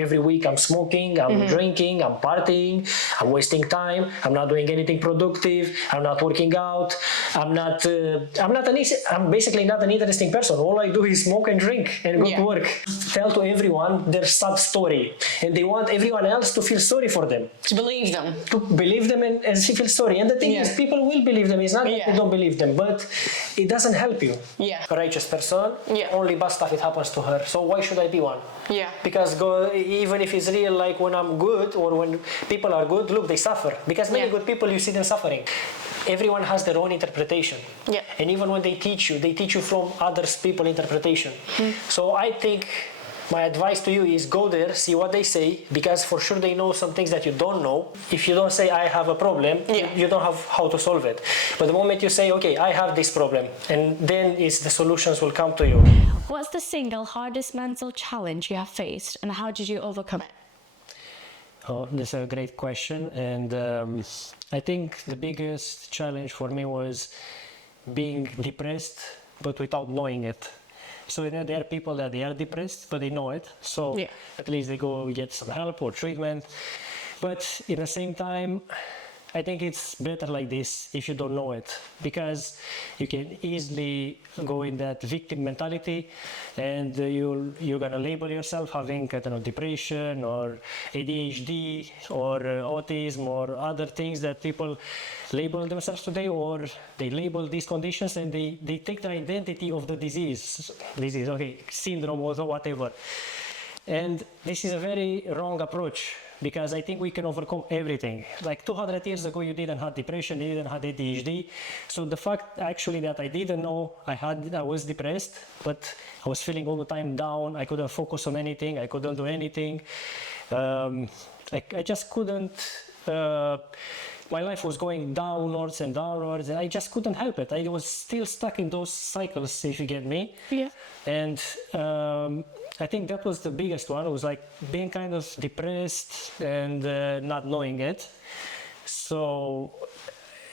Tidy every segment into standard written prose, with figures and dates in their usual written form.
Every week I'm smoking, I'm drinking, I'm partying, I'm wasting time, I'm not doing anything productive, I'm not working out, I'm basically not an interesting person. All I do is smoke and drink and go to work. Tell to everyone their sad story, and they want everyone else to feel sorry for them. To believe them. To believe them and feel sorry. And the thing is, people will believe them. It's not that they don't believe them, but it doesn't help you. A righteous person, only bad stuff it happens to her. So why should I be one? Because even if it's real, like when I'm good or when people are good, look, they suffer. Because many good people, you see them suffering. Everyone has their own interpretation. And even when they teach you from others people's interpretation. So I think my advice to you is go there, see what they say, because for sure they know some things that you don't know. If you don't say, I have a problem, you don't have how to solve it. But the moment you say, okay, I have this problem, and then the solutions will come to you. What's the single hardest mental challenge you have faced, and how did you overcome it? Oh, that's a great question. And I think the biggest challenge for me was being depressed, but without knowing it. So there are people that they are depressed, but they know it. So at least they go get some help or treatment. But at the same time, I think it's better like this if you don't know it, because you can easily go in that victim mentality, and you're gonna label yourself having, I don't know, depression or ADHD or autism or other things that people label themselves today, or they label these conditions and they take the identity of the disease, syndrome or whatever. And this is a very wrong approach, because I think we can overcome everything. Like 200 years ago, you didn't have depression, you didn't have ADHD. So the fact actually that I didn't know I was depressed, but I was feeling all the time down. I couldn't focus on anything. I couldn't do anything. I just couldn't. My life was going downwards and downwards, and I just couldn't help it. I was still stuck in those cycles, if you get me. And I think that was the biggest one. It was like being kind of depressed and not knowing it. So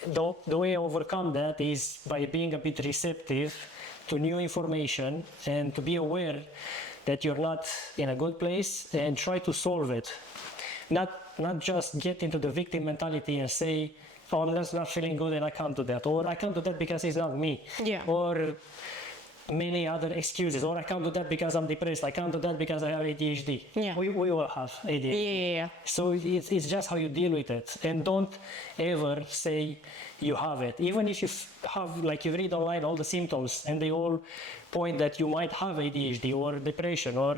the way I overcome that is by being a bit receptive to new information and to be aware that you're not in a good place and try to solve it. Not just get into the victim mentality and say, oh, that's not feeling good and I can't do that, or I can't do that because it's not me, or many other excuses, or I can't do that because I'm depressed, I can't do that because I have ADHD. We all have ADHD. So it's just how you deal with it, and don't ever say you have it. Even if you have, like, you read online all the symptoms and they all point that you might have ADHD or depression or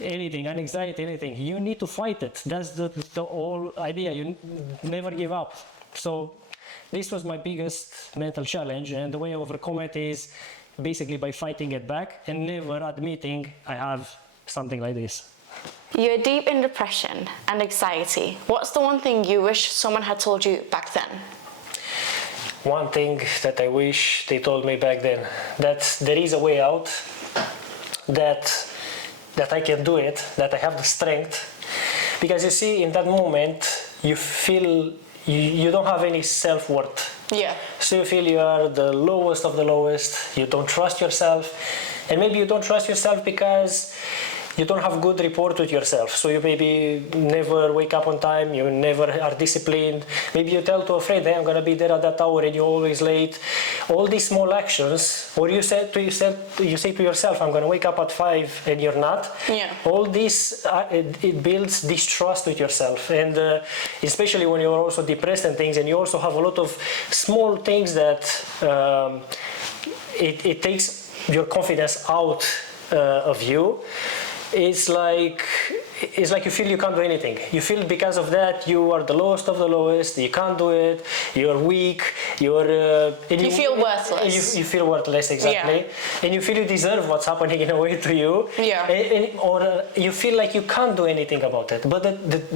anything, anxiety, anything, you need to fight it. That's the whole idea. You never give up. So this was my biggest mental challenge, and the way I overcome it is basically by fighting it back and never admitting I have something like this. You're deep in depression and anxiety. What's the one thing you wish someone had told you back then? One thing that I wish they told me back then, that there is a way out, that I can do it, that I have the strength. Because you see, in that moment, you feel you don't have any self-worth. So you feel you are the lowest of the lowest, you don't trust yourself, and maybe you don't trust yourself because you don't have good rapport with yourself. So you maybe never wake up on time, you never are disciplined. Maybe you tell to a friend, hey, I'm gonna be there at that hour, and you're always late. All these small actions, or you say to yourself, I'm gonna wake up at 5 and you're not. All this, it builds distrust with yourself. And especially when you're also depressed and things, and you also have a lot of small things that it takes your confidence out of you. It's like you feel you can't do anything. You feel because of that you are the lowest of the lowest. You can't do it. You're weak. You feel worthless. You feel worthless, exactly. And you feel you deserve what's happening in a way to you. Or you feel like you can't do anything about it. But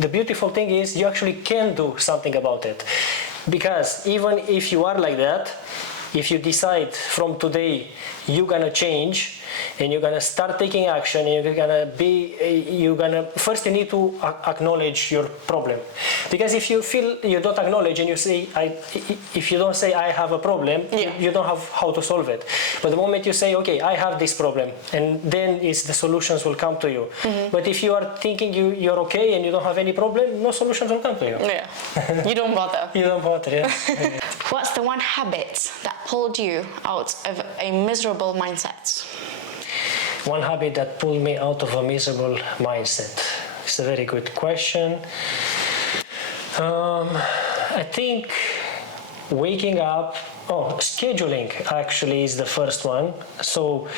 the beautiful thing is you actually can do something about it. Because even if you are like that, if you decide from today you're gonna change, and you're gonna start taking action, and first you need to acknowledge your problem. Because if you feel you don't acknowledge and you say, if you don't say I have a problem, you don't have how to solve it. But the moment you say, okay, I have this problem, and then the solutions will come to you. But if you are thinking you're okay and you don't have any problem, no solutions will come to you. Yeah. You don't bother. You don't bother, yeah. What's the one habit that pulled you out of a miserable mindset? One habit that pulled me out of a miserable mindset. It's a very good question. I think waking up, scheduling actually is the first one. So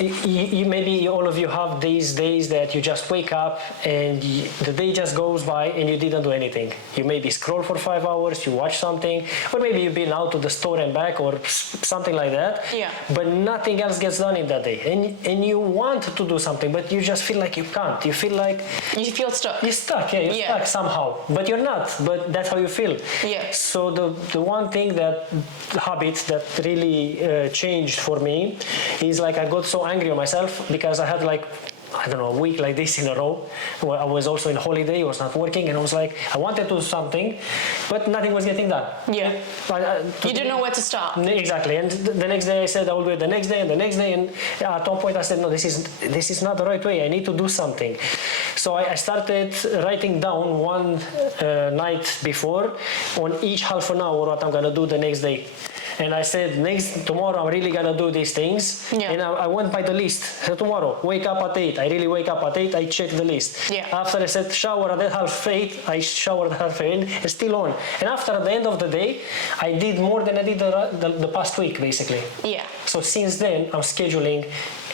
maybe all of you have these days that you just wake up and the day just goes by and you didn't do anything. You maybe scroll for 5 hours, you watch something, or maybe you've been out to the store and back or something like that. Yeah. But nothing else gets done in that day. And you want to do something, but you just feel like you can't. You feel like... You feel stuck. You're stuck, you're stuck somehow. But you're not, but that's how you feel. Yeah. So the one thing the habit that really changed for me is like I got so angry on myself because I had like, I don't know, a week like this in a row where I was also in holiday, I was not working, and I was like, I wanted to do something, but nothing was getting done. Yeah. You didn't know where to start. Exactly. And the next day I said I will do it the next day and the next day, and at one point I said, no, this is not the right way. I need to do something. So I started writing down one night before on each half an hour what I'm gonna do the next day. And I said, tomorrow I'm really gonna do these things. Yeah. And I went by the list. So tomorrow, wake up at 8. I really wake up at 8, I check the list. Yeah. After I said shower at 8:30, I showered at 8:30 and still on. And after at the end of the day, I did more than I did the past week, basically. Yeah. So since then, I'm scheduling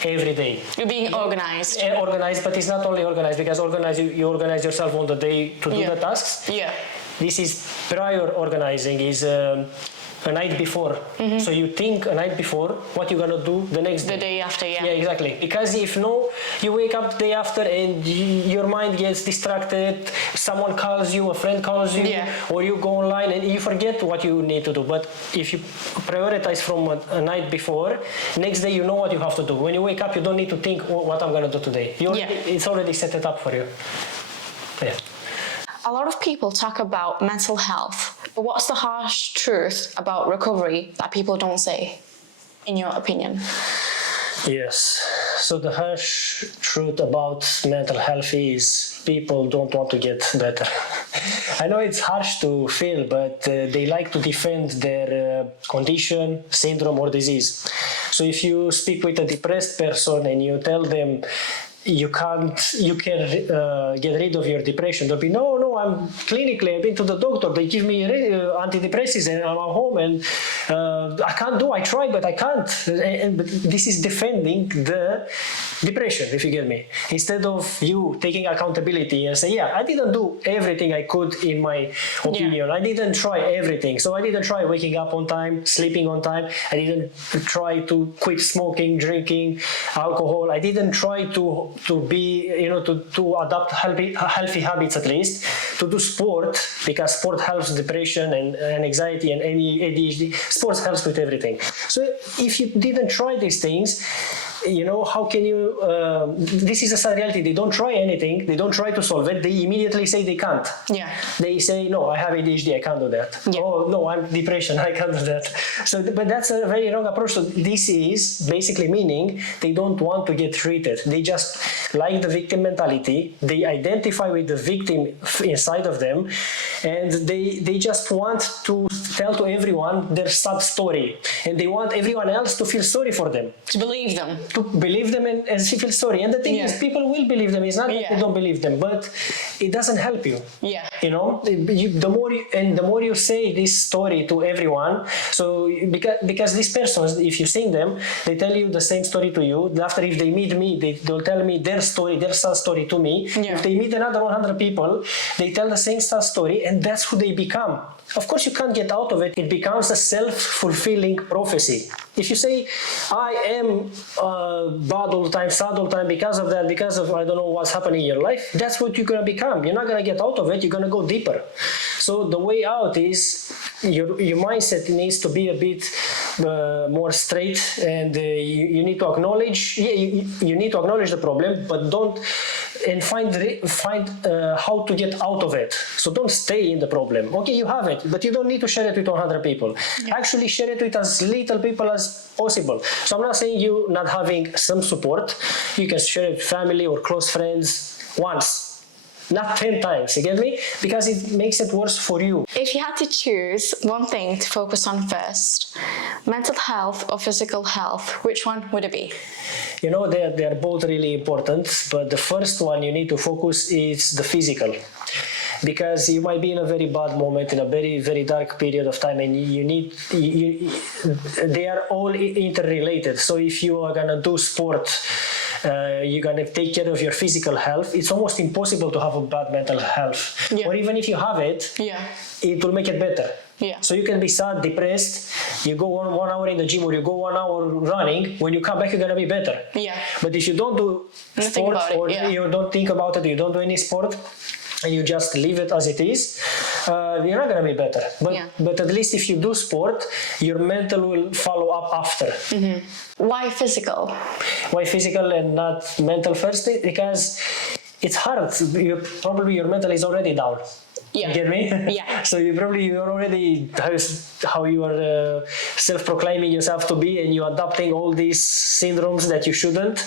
every day. You're being organized. Organized, but it's not only organized, because you organize yourself on the day to do the tasks. Yeah. This is prior organizing, is a night before. So you think a night before what you're gonna do the next day. The day after, yeah. Yeah, exactly. Because if no, you wake up the day after and your mind gets distracted, someone calls you, a friend calls you, or you go online and you forget what you need to do. But if you prioritize from a night before, next day you know what you have to do. When you wake up, you don't need to think, what I'm gonna do today. It's already set it up for you. Yeah. A lot of people talk about mental health, but what's the harsh truth about recovery that people don't say, in your opinion? Yes. So the harsh truth about mental health is people don't want to get better. I know it's harsh to feel, but they like to defend their condition, syndrome, or disease. So if you speak with a depressed person and you tell them you can get rid of your depression, they'll be, no, I'm clinically, I've been to the doctor, they give me antidepressants and I'm at home and I try, but I can't. But this is defending the depression, if you get me. Instead of you taking accountability and say, I didn't do everything I could in my opinion. I didn't try everything. So I didn't try waking up on time, sleeping on time. I didn't try to quit smoking, drinking, alcohol. I didn't try to be, to adopt healthy habits, at least, to do sport, because sport helps depression and anxiety and any ADHD. Sports helps with everything. So if you didn't try these things, how can you, this is a sad reality. They don't try anything. They don't try to solve it. They immediately say they can't. Yeah. They say, no, I have ADHD, I can't do that. Yeah. Oh, no, I'm depression, I can't do that. So, but that's a very wrong approach. So this is basically meaning they don't want to get treated. They just like the victim mentality. They identify with the victim inside of them, and they just want to tell to everyone their sad story. And they want everyone else to feel sorry for them. To believe them. To believe them and feel sorry. And the thing is, people will believe them. It's not that they don't believe them, but it doesn't help you. Yeah. The more you say this story to everyone, so because these persons, if you sing them, they tell you the same story to you. After, if they meet me, they'll tell me their story, their sad story to me. Yeah. If they meet another 100 people, they tell the same sad story, and that's who they become. Of course, you can't get out of it. It becomes a self-fulfilling prophecy. If you say, I am bad all the time, sad all the time because of that, because of I don't know what's happening in your life, that's what you're going to become. You're not going to get out of it. You're going to go deeper. So the way out is your mindset needs to be a bit more straight, and you need to acknowledge. Yeah, you need to acknowledge the problem, but don't and find how to get out of it. So don't stay in the problem. Okay, you have it, but you don't need to share it with 100 people. Actually, share it with as little people as possible. So I'm not saying you not having some support. You can share it with family or close friends once, not 10 times. You get me? Because it makes it worse for you. If you had to choose one thing to focus on first, mental health or physical health, which one would it be? You know, they are both really important, but the first one you need to focus is the physical. Because you might be in a very bad moment, in a very, very dark period of time, and they are all interrelated. So if you are gonna do sport, you're gonna take care of your physical health, it's almost impossible to have a bad mental health. Yeah. Or even if you have it, it will make it better. Yeah. So you can be sad, depressed, you go 1 hour in the gym or you go 1 hour running, when you come back you're gonna be better. Yeah. But if you don't do sport or you don't think about it, you don't do any sport, and you just leave it as it is, you're not gonna be better. But at least if you do sport, your mental will follow up after. Why physical? Why physical and not mental first? Because it's hard. Probably your mental is already down. Yeah. You get me? Yeah. So you're already how you are self-proclaiming yourself to be, and you're adopting all these syndromes that you shouldn't,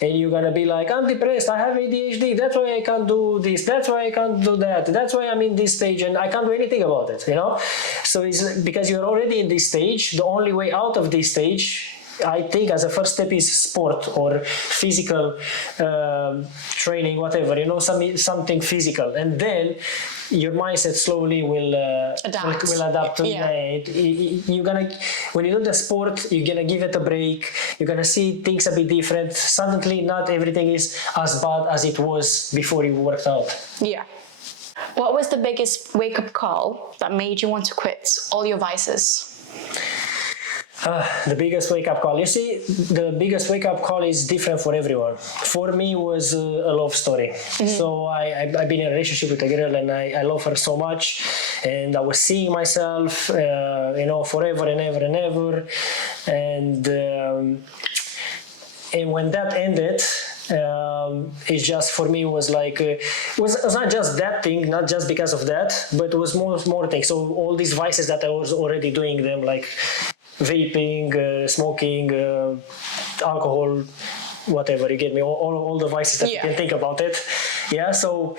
and you're gonna be like, I'm depressed, I have ADHD, that's why I can't do this, that's why I can't do that, that's why I'm in this stage and I can't do anything about it, you know? So it's because you're already in this stage. The only way out of this stage, I think, as a first step is sport or physical training, whatever, you know, something physical, and then your mindset slowly will adapt. You're gonna, when you do the sport, you're gonna give it a break. You're gonna see things a bit different. Suddenly, not everything is as bad as it was before you worked out. Yeah. What was the biggest wake-up call that made you want to quit all your vices? The biggest wake-up call. You see, the biggest wake-up call is different for everyone. For me, it was a love story. So I've been in a relationship with a girl, and I love her so much, and I was seeing myself, you know, forever and ever and ever, and when that ended, it just for me was like it was not just that thing, not just because of that, but it was more things. So all these vices that I was already doing them, like vaping, smoking, alcohol, whatever, you get me, all the vices that you can think about it. Yeah, so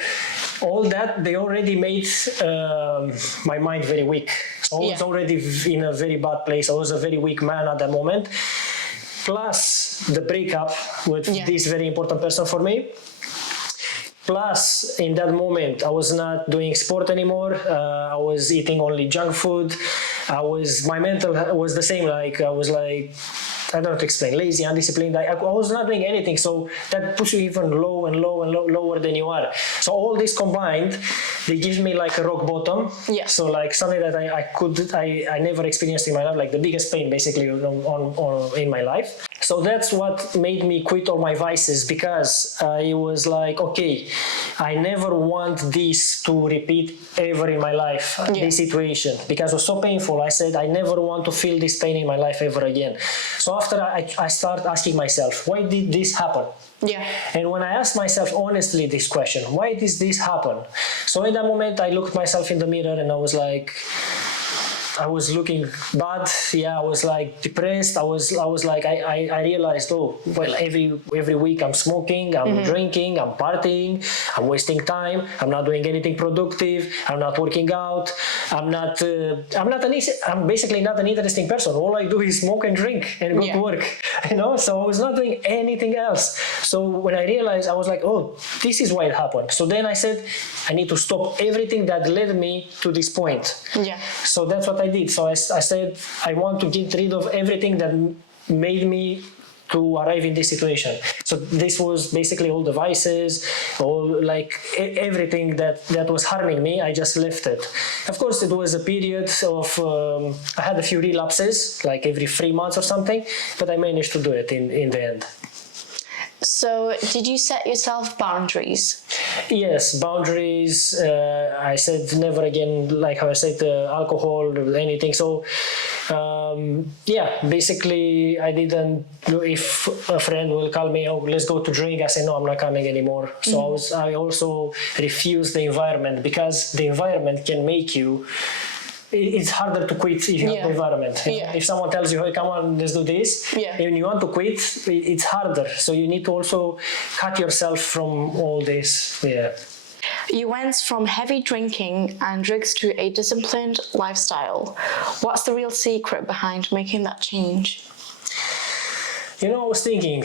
all that, they already made my mind very weak. So I was already in a very bad place. I was a very weak man at that moment. Plus the breakup with this very important person for me. Plus, in that moment, I was not doing sport anymore. I was eating only junk food. My mental was the same. Like, I was like, I don't know how to explain, lazy, undisciplined. I was not doing anything. So that puts you even lower than you are. So all this combined, they give me like a rock bottom. Yeah. So like something that I never experienced in my life, like the biggest pain basically in my life. So that's what made me quit all my vices, because I was like, okay, I never want this to repeat ever in my life, this situation, because it was so painful. I said, I never want to feel this pain in my life ever again. So after I start asking myself, why did this happen? Yeah. And when I asked myself honestly this question, why did this happen? So in that moment, I looked myself in the mirror and I was like, I was looking bad. Yeah, I was like depressed. I was like, I realized, oh, well, every week I'm smoking, I'm drinking, I'm partying, I'm wasting time, I'm not doing anything productive, I'm not working out, I'm basically not an interesting person. All I do is smoke and drink and go to work, you know? So I was not doing anything else. So when I realized, I was like, oh, this is why it happened. So then I said, I need to stop everything that led me to this point. Yeah. So that's what I did. So I said, I want to get rid of everything that made me to arrive in this situation. So this was basically all the vices, all like everything that was harming me. I just left it. Of course, it was a period of, I had a few relapses, like every 3 months or something, but I managed to do it in the end. So, did you set yourself boundaries? Yes, boundaries. I said never again, like how I said, alcohol or anything. So, yeah, basically, I didn't. If a friend will call me, oh, let's go to drink, I say no, I'm not coming anymore. So I also refused the environment because the environment can make you. It's harder to quit if you have the environment. Yeah. If someone tells you, hey, come on, let's do this, and you want to quit, it's harder. So you need to also cut yourself from all this. Yeah. You went from heavy drinking and drugs to a disciplined lifestyle. What's the real secret behind making that change? You know, I was thinking,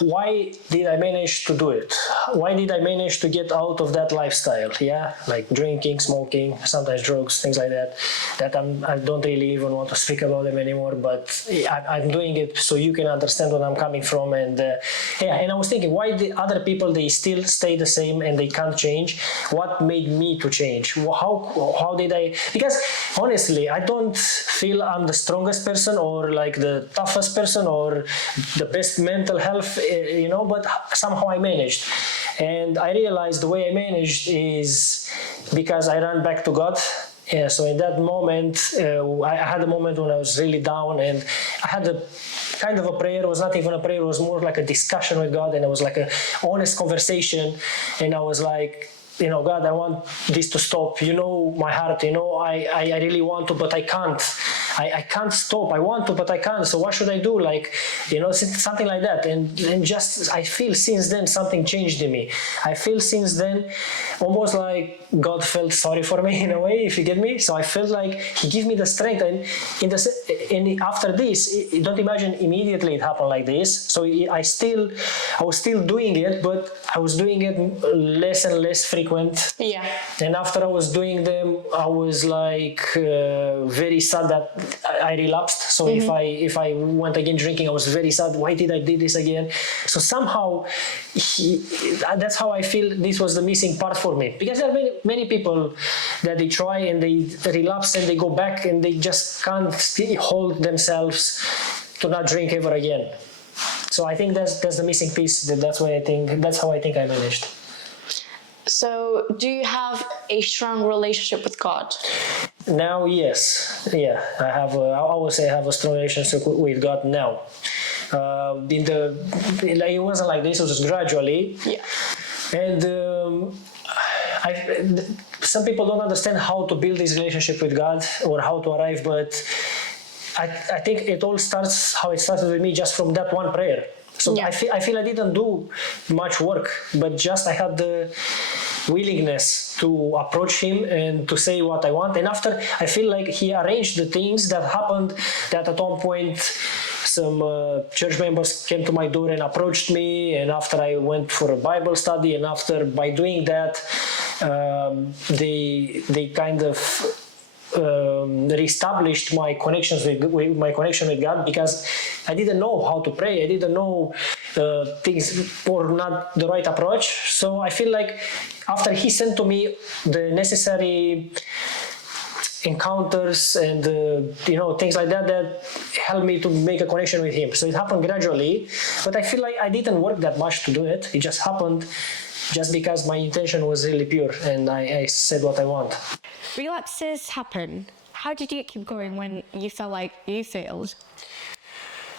why did I manage to do it? Why did I manage to get out of that lifestyle? Yeah, like drinking, smoking, sometimes drugs, things like that. I don't really even want to speak about them anymore. But I'm doing it so you can understand where I'm coming from. And and I was thinking, why the other people they still stay the same and they can't change? What made me to change? How did I? Because honestly, I don't feel I'm the strongest person or like the toughest person or the best mental health, but somehow I managed. And I realized the way I managed is because I ran back to God. Yeah, so in that moment, I had a moment when I was really down and I had a kind of a prayer. It was not even a prayer, it was more like a discussion with God, and it was like an honest conversation. And I was like, God, I want this to stop. You know my heart, I really want to, but I can't. I can't stop. I want to, but I can't. So what should I do? Like, something like that. And just, I feel since then something changed in me. I feel since then almost like God felt sorry for me in a way, if you get me. So I felt like He gave me the strength. And after this, don't imagine immediately it happened like this. So I was still doing it, but I was doing it less and less frequent. Yeah. And after I was doing them, I was like very sad that I relapsed. So if I went again drinking, I was very sad. Why did I do this again? So somehow that's how I feel this was the missing part for me. Because there are many people that they try and they relapse and they go back and they just can't hold themselves to not drink ever again. So I think that's the missing piece. That's how I think I managed. So, do you have a strong relationship with God? Now, yes. Yeah, I would say I have a strong relationship with God now. It wasn't like this, it was just gradually. Yeah. And some people don't understand how to build this relationship with God or how to arrive, but I think it all starts how it started with me, just from that one prayer. So I feel I didn't do much work, but just I had the willingness to approach Him and to say what I want. And after, I feel like He arranged the things that happened, that at one point some church members came to my door and approached me, and after I went for a Bible study, and after, by doing that, they kind of reestablished my connection with God, because I didn't know how to pray. I didn't know things or not the right approach. So I feel like after He sent to me the necessary encounters and things like that helped me to make a connection with Him. So it happened gradually, but I feel like I didn't work that much to do it. It just happened just because my intention was really pure and I said what I want. Relapses happen. How did you keep going when you felt like you failed?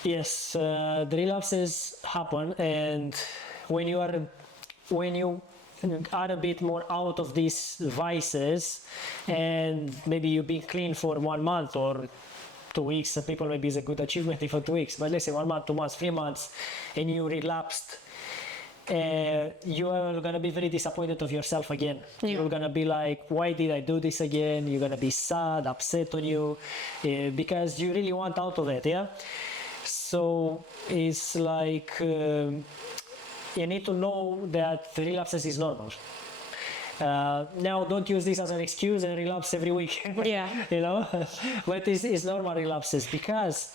Yes, the relapses happen, and when you are a bit more out of these vices, and maybe you've been clean for 1 month or 2 weeks. Some people, maybe it's a good achievement for 2 weeks, but let's say 1 month, 2 months, 3 months, and you relapsed. You are going to be very disappointed of yourself again. You're going to be like, why did I do this again? You're going to be sad, upset on you, because you really want out of it, yeah? So it's like you need to know that relapses is normal. Now, don't use this as an excuse and relapse every week. Yeah. But it's normal relapses, because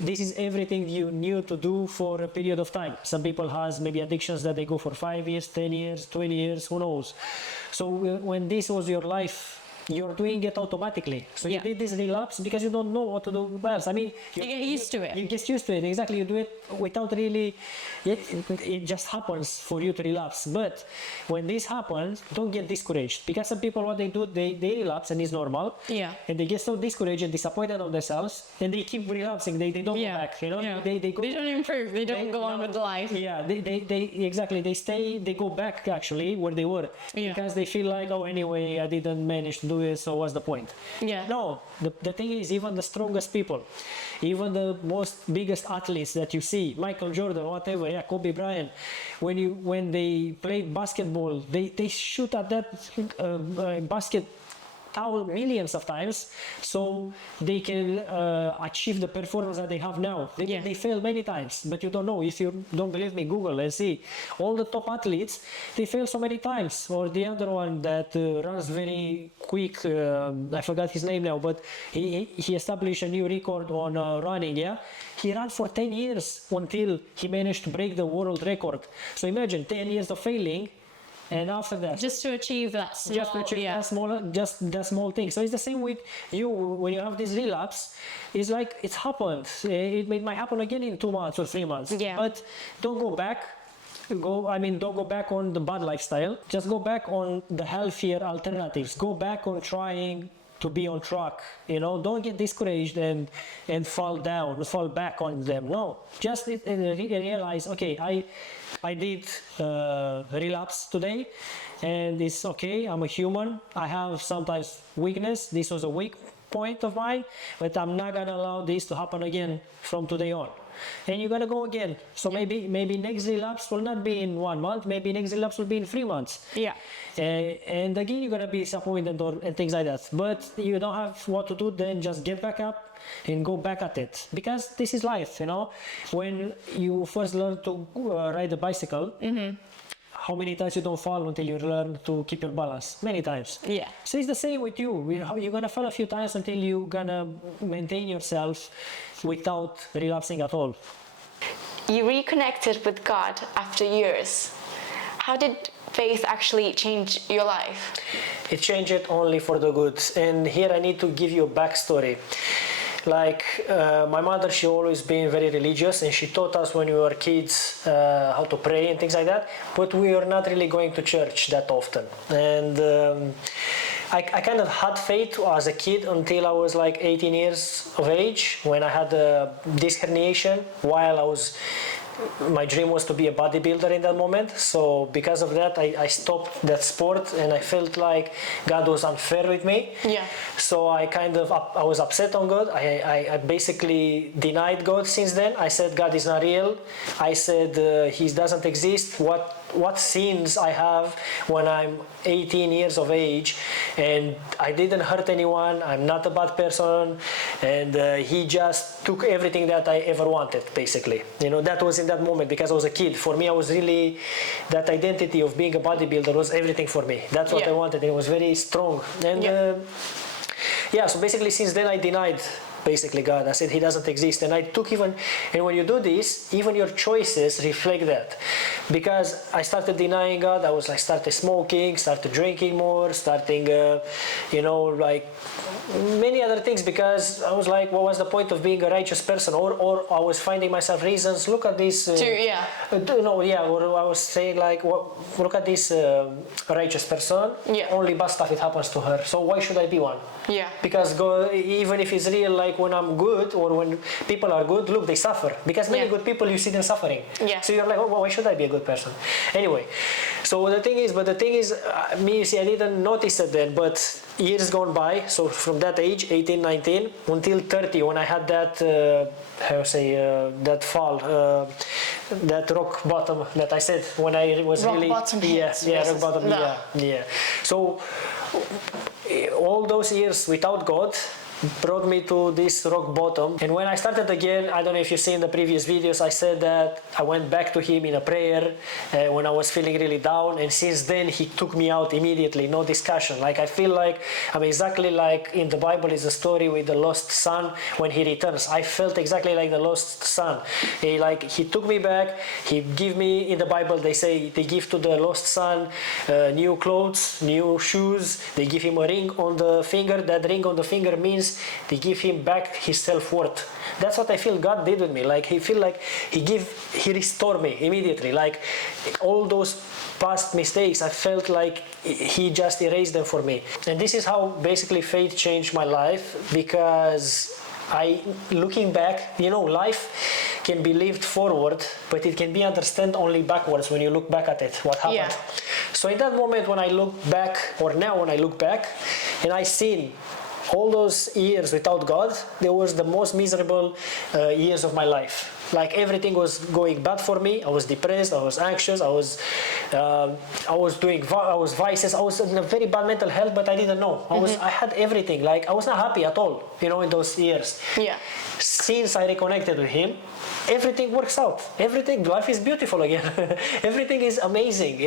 this is everything you need to do for a period of time. Some people has maybe addictions that they go for 5 years, 10 years, 20 years, who knows. So when this was your life you're doing it automatically. So you Yeah. did this relapse because you don't know what to do else. I mean, You get used to it. You get used to it, exactly. You do it without really, it just happens for you to relapse. But when this happens, don't get discouraged, because some people, what they do, they relapse and it's normal. Yeah. And they get so discouraged and disappointed of themselves, and they keep relapsing. They don't Yeah. go back, you know. Yeah. They go. They don't improve. They don't go on with life. Yeah, they exactly. They go back actually where they were, Yeah. because they feel like, oh, anyway, I didn't manage to do it, so what's the point? Yeah. No, the thing is, even the strongest people, even the most biggest athletes that you see, Michael Jordan, whatever, yeah, Kobe Bryant, when they play basketball, they shoot at that basket millions of times, so they can achieve the performance that they have now. Yeah. They fail many times, but you don't know. If you don't believe me, Google and see. All the top athletes, they fail so many times. Or the other one that runs very quick, I forgot his name now, but he established a new record on running, yeah? He ran for 10 years until he managed to break the world record. So imagine 10 years of failing, and after that, Just to achieve that small, just to achieve yeah. that small thing. So it's the same with you when you have this relapse. It's like it's happened. It might happen again in 2 months or 3 months. Yeah. But don't go back. Don't go back on the bad lifestyle. Just go back on the healthier alternatives. Go back on trying to be on track. You know, don't get discouraged and fall back on them. No, just realize, okay, I did relapse today, and it's okay. I'm a human. I have sometimes weakness. This was a weak point of mine, but I'm not gonna allow this to happen again from today on. And you gotta go again. So maybe next relapse will not be in 1 month. Maybe next relapse will be in 3 months. Yeah. And again, you're gonna be disappointed and things like that. But you don't have what to do. Then just get back up and go back at it, because this is life. You know, when you first learn to ride a bicycle. How many times you don't fall until you learn to keep your balance? Many times. Yeah. So it's the same with you. You're gonna fall a few times until you're gonna maintain yourself without relapsing at all. You reconnected with God after years. How did faith actually change your life? It changed it only for the good. And here I need to give you a backstory. Like my mother, she always been very religious, and she taught us when we were kids how to pray and things like that. But we were not really going to church that often. And I kind of had faith as a kid until I was like 18 years of age, when I had a disc herniation while my dream was to be a bodybuilder in that moment. So because of that, I stopped that sport, and I felt like God was unfair with me. Yeah. So I was upset on God. I basically denied God since then. I said God is not real. I said He doesn't exist. What sins I have when I'm 18 years of age, and I didn't hurt anyone. I'm not a bad person, and He just took everything that I ever wanted, basically. You know, that was in that moment, because I was a kid. For me, I was really, that identity of being a bodybuilder was everything for me. That's what I wanted, and it was very strong. And so basically since then I denied basically God. I said He doesn't exist, and I took and when you do this, even your choices reflect that. Because I started denying God, I was like started smoking, started drinking more, starting like many other things, because I was like, what was the point of being a righteous person? Or I was finding myself reasons. Look at this. Or I was saying like, look at this righteous person. Yeah. Only bad stuff it happens to her. So why should I be one? Yeah. Because God, even if it's real, like when I'm good or when people are good, look, they suffer. Because many good people, you see them suffering. Yeah. So you're like, oh, why should I be a good person? Anyway, so the thing is, me, you see, I didn't notice it then, but years gone by, so from that age, 18, 19, until 30, when I had that, that fall, that rock bottom that I said, when I was rock really... bottom hits, rock bottom, yeah. So all those years without God, brought me to this rock bottom. And when I started again, I don't know if you've seen the previous videos, I said that I went back to him in a prayer when I was feeling really down, and since then he took me out immediately, no discussion. Like, I feel like I'm exactly like in the Bible is a story with the lost son when he returns. I felt exactly like the lost son. He took me back, he gave me, in the Bible they say they give to the lost son new clothes, new shoes, they give him a ring on the finger. That ring on the finger means they give him back his self-worth. That's what I feel God did with me. Like, he feel like he restored me immediately. Like, all those past mistakes, I felt like he just erased them for me. And this is how basically faith changed my life, because looking back, life can be lived forward, but it can be understood only backwards when you look back at it, what happened. Yeah. So in that moment when I look back, or now when I look back, and I seen all those years without God, they was the most miserable years of my life. Like, everything was going bad for me. I was depressed, I was anxious, I was vices, I was in a very bad mental health, but I didn't know. I had everything. Like, I was not happy at all, in those years. Yeah. Since I reconnected with him, everything works out. Life is beautiful again. Everything is amazing,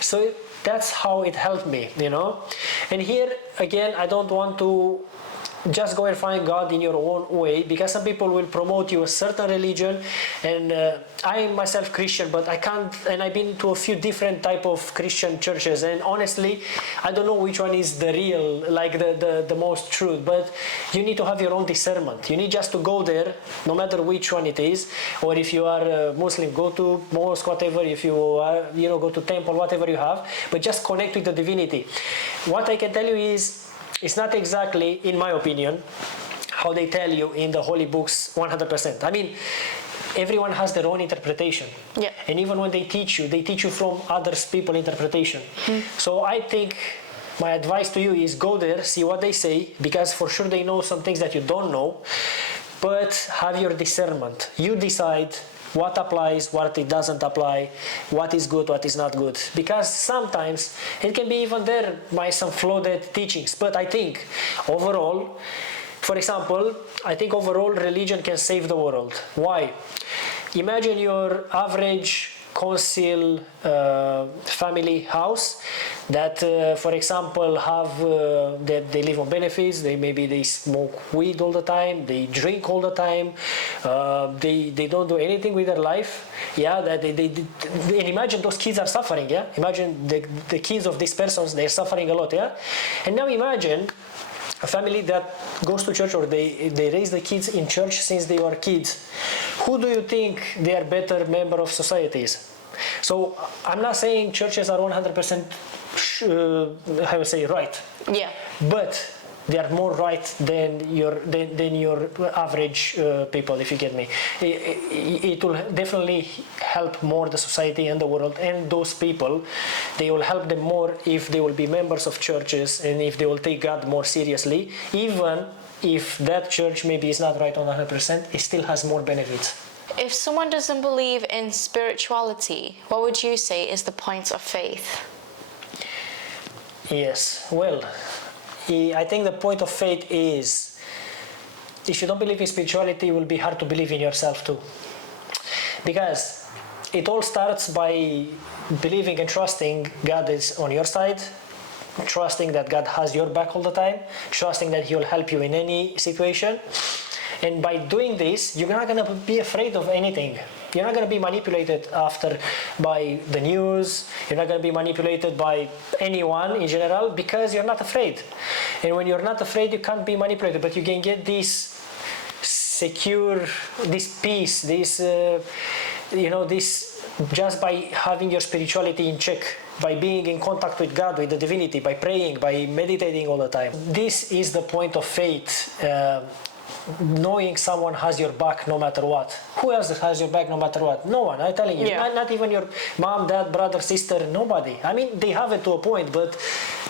So that's how it helped me, And here again, I don't want to just go and find God in your own way, because some people will promote you a certain religion, and I am myself Christian, but I can't, and I've been to a few different type of Christian churches, and honestly I don't know which one is the real, like the most truth. But you need to have your own discernment. You need just to go there, no matter which one it is. Or if you are a Muslim, go to mosque, whatever. If you are, go to temple, whatever you have, but just connect with the divinity. What I can tell you is, it's not exactly, in my opinion, how they tell you in the holy books 100%. I mean, everyone has their own interpretation. Yeah. And even when they teach you from others people's interpretation. So I think my advice to you is go there, see what they say, because for sure they know some things that you don't know, but have your discernment. You decide what applies, what it doesn't apply, what is good, what is not good. Because sometimes it can be even there by some flawed teachings. But I think overall, for example, I think overall religion can save the world. Why? Imagine your average council family house that for example have they live on benefits, they smoke weed all the time, they drink all the time, they don't do anything with their life, and imagine those kids are suffering, imagine the kids of these persons, they're suffering a lot, and now imagine a family that goes to church, or they raise the kids in church since they were kids. Who do you think they are better member of societies? So I'm not saying churches are 100% right. Yeah. But they are more right than your average people, if you get me. It will definitely help more the society and the world, and those people, they will help them more if they will be members of churches, and if they will take God more seriously. Even if that church maybe is not right on 100%, it still has more benefits. If someone doesn't believe in spirituality, what would you say is the point of faith? Yes, well, I think the point of faith is, if you don't believe in spirituality, it will be hard to believe in yourself too. Because it all starts by believing and trusting God is on your side, trusting that God has your back all the time, trusting that He will help you in any situation. And by doing this, you're not going to be afraid of anything. You're not going to be manipulated by the news. You're not going to be manipulated by anyone in general, because you're not afraid. And when you're not afraid, you can't be manipulated, but you can get this secure, this peace, this just by having your spirituality in check, by being in contact with God, with the divinity, by praying, by meditating all the time. This is the point of faith. knowing someone has your back no matter what. Who else has your back no matter what? No one, I'm telling you. Yeah. Not even your mom, dad, brother, sister, nobody. I mean, they have it to a point, but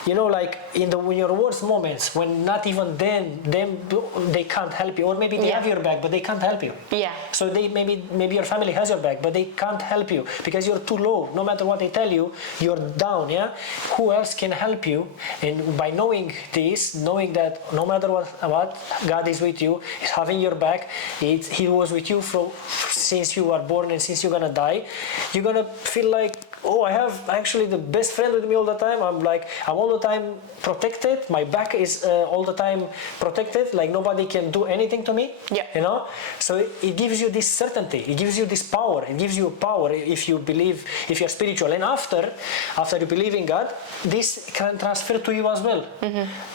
you know, like in your worst moments, when not even then, they can't help you, or maybe they Yeah. have your back, but they can't help you. Yeah. So they maybe your family has your back, but they can't help you because you're too low. No matter what they tell you, you're down. Yeah. Who else can help you? And by knowing this, knowing that no matter what, God is with you, is having your back. He was with you since you were born and since you're gonna die. You're gonna feel like, oh, I have actually the best friend with me all the time. I'm all the time protected. My back is all the time protected. Like nobody can do anything to me. Yeah. You know. So it gives you this certainty. It gives you this power. It gives you power if you believe, if you're spiritual. And after you believe in God, this can transfer to you as well.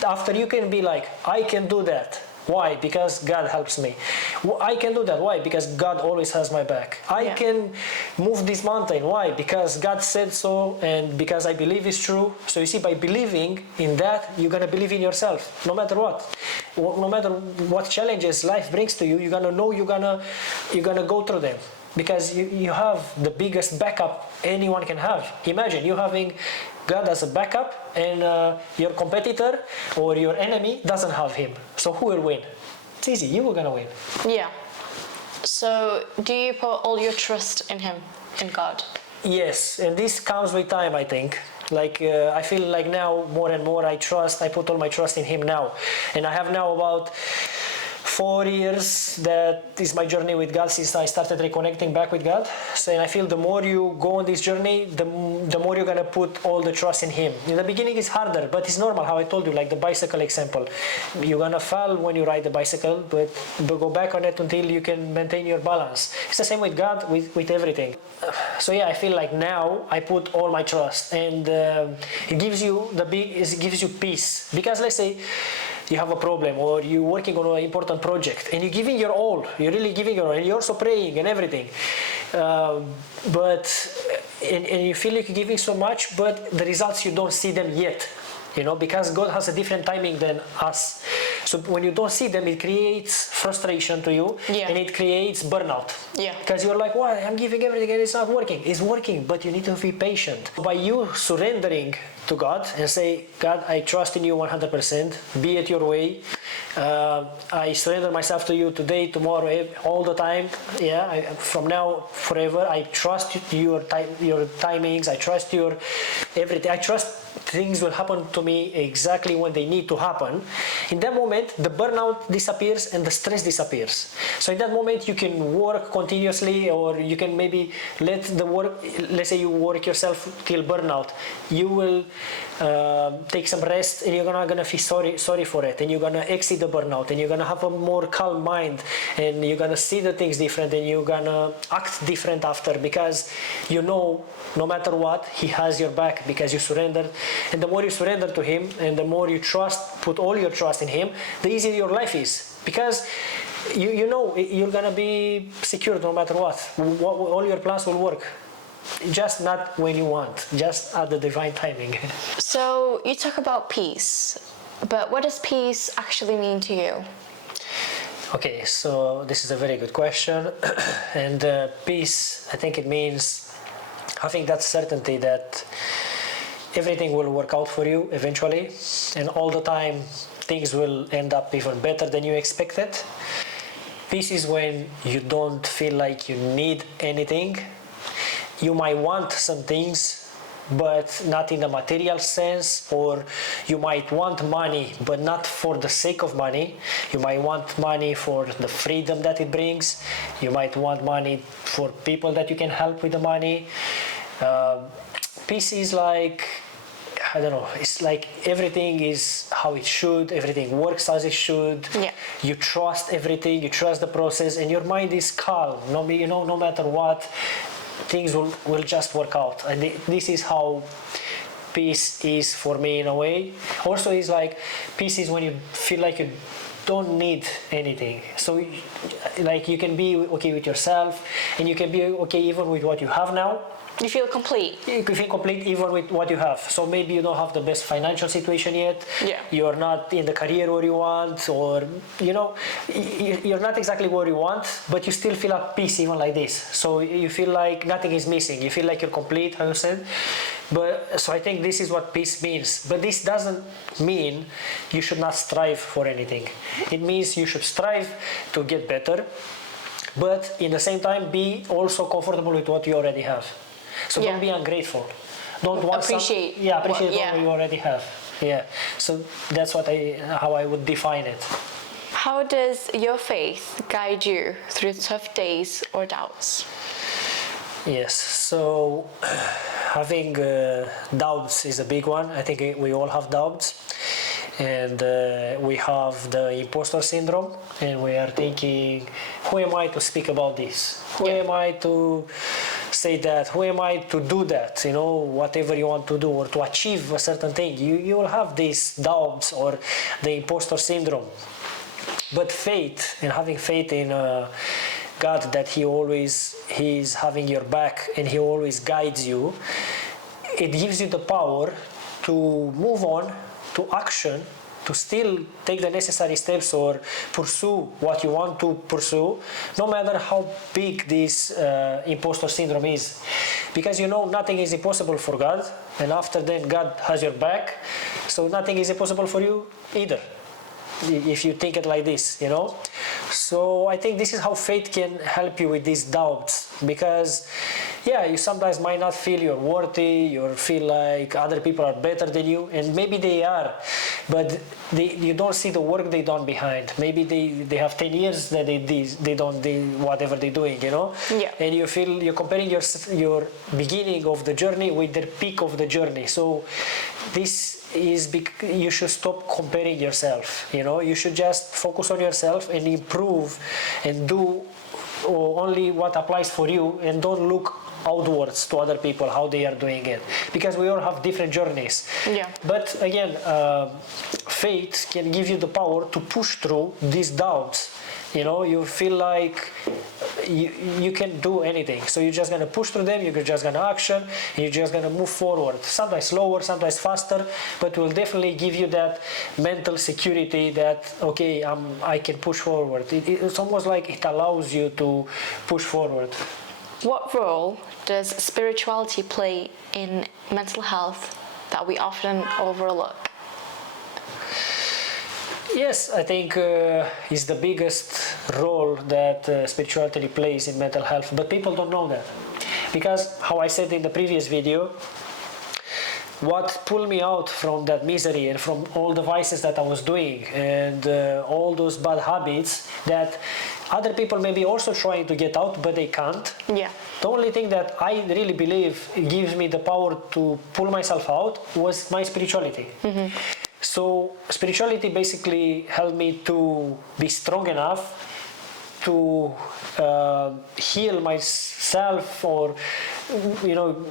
After you can be like, I can do that. Why? Because God helps me. I can do that. Why? Because God always has my back. I can move this mountain. Why? Because God said so, and because I believe it's true. So you see, by believing in that, you're gonna believe in yourself, no matter what. No matter what challenges life brings to you, you're gonna know you're gonna go through them. Because you have the biggest backup anyone can have. Imagine you having God as a backup, and your competitor or your enemy doesn't have him. So who will win? It's easy. You are gonna win. Yeah. So do you put all your trust in him, in God? Yes, and this comes with time, I think. Like I feel like now more and more I put all my trust in him now. And I have now about 4 years that is my journey with God since I started reconnecting back with God. So and I feel the more you go on this journey, the more you're gonna put all the trust in Him. In the beginning it's harder, but it's normal, how I told you, like the bicycle example. You're gonna fall when you ride the bicycle, but go back on it until you can maintain your balance. It's the same with God, with everything. So yeah, I feel like now I put all my trust, and it gives you peace. Because let's say you have a problem, or you're working on an important project and you're giving your all, you're really giving your all, and you're also praying and everything, but you feel like you're giving so much, but the results, you don't see them yet, you know, because God has a different timing than us. So when you don't see them, it creates frustration to you, and it creates burnout. Because you're like, well, I'm giving everything and it's not working. It's working, but you need to be patient. By you surrendering to God and say, God, I trust in you 100%, be it your way. I surrender myself to you today, tomorrow, all the time. From now, forever. I trust your timings. I trust your everything. I trust things will happen to me exactly when they need to happen. In that moment, the burnout disappears and the stress disappears. So in that moment, you can work continuously, or you can maybe let the work, let's say you work yourself till burnout. You will take some rest, and you're gonna feel sorry for it, and you're gonna exit the burnout, and you're gonna have a more calm mind, and you're gonna see the things different, and you're gonna act different after, because you know no matter what, He has your back, because you surrendered. And the more you surrender to Him, and the more you put all your trust in Him, the easier your life is, because you know you're gonna be secure no matter what. All your plans will work. Just not when you want, just at the divine timing. So you talk about peace, but what does peace actually mean to you? Okay, so this is a very good question. And peace, I think it means having that certainty that everything will work out for you eventually, and all the time things will end up even better than you expected. Peace is when you don't feel like you need anything. You might want some things, but not in a material sense, or you might want money, but not for the sake of money. You might want money for the freedom that it brings. You might want money for people that you can help with the money. Peace is like, I don't know, it's like everything is how it should, everything works as it should. You trust everything, you trust the process, and your mind is calm. No matter what, things will just work out. And this is how peace is for me in a way. Also, is like, peace is when you feel like don't need anything. So like you can be okay with yourself, and you can be okay even with what you have now. You feel complete. You can feel complete even with what you have. So maybe you don't have the best financial situation yet. Yeah. You're not in the career where you want, or you're not exactly where you want, but you still feel at peace even like this. So you feel like nothing is missing. You feel like you're complete, how you said. But so I think this is what peace means. But this doesn't mean you should not strive for anything. It means you should strive to get better, but in the same time be also comfortable with what you already have. So Yeah. don't be ungrateful. Don't want Appreciate appreciate what- what you already have. Yeah. So that's how I would define it. How does your faith guide you through tough days or doubts? Yes. So having doubts is a big one. I think we all have doubts, and we have the imposter syndrome, and we are thinking, who am I to speak about this? Who Yeah. am I to say that? Who am I to do that? Whatever you want to do or to achieve a certain thing, you will have these doubts or the imposter syndrome. But faith, and having faith in God, that He's having your back and He always guides you, it gives you the power to move on to action, to still take the necessary steps or pursue what you want to pursue, no matter how big this imposter syndrome is. Because nothing is impossible for God, and after then God has your back, so nothing is impossible for you either, if you think it like this. So I think this is how faith can help you with these doubts, because you sometimes might not feel you're worthy, you feel like other people are better than you, and maybe they are, but you don't see the work they done behind. Maybe they have 10 years that they don't do whatever they're doing, Yeah. and you feel you're comparing your beginning of the journey with their peak of the journey. So this is you should stop comparing yourself. You should just focus on yourself and improve and do only what applies for you, and don't look outwards to other people how they are doing it, because we all have different journeys. Yeah. But again, faith can give you the power to push through these doubts. You feel like you can do anything, so you're just gonna push through them, you're just gonna action, and you're just gonna move forward, sometimes slower, sometimes faster, but will definitely give you that mental security that okay, I can push forward. It's almost like it allows you to push forward. What role does spirituality play in mental health that we often overlook? Yes, I think is the biggest role that spirituality plays in mental health, but people don't know that, because how I said in the previous video, what pulled me out from that misery and from all the vices that I was doing and all those bad habits that other people may be also trying to get out, but they can't. Yeah. The only thing that I really believe gives me the power to pull myself out was my spirituality. Mm-hmm. So spirituality basically helped me to be strong enough to heal myself, or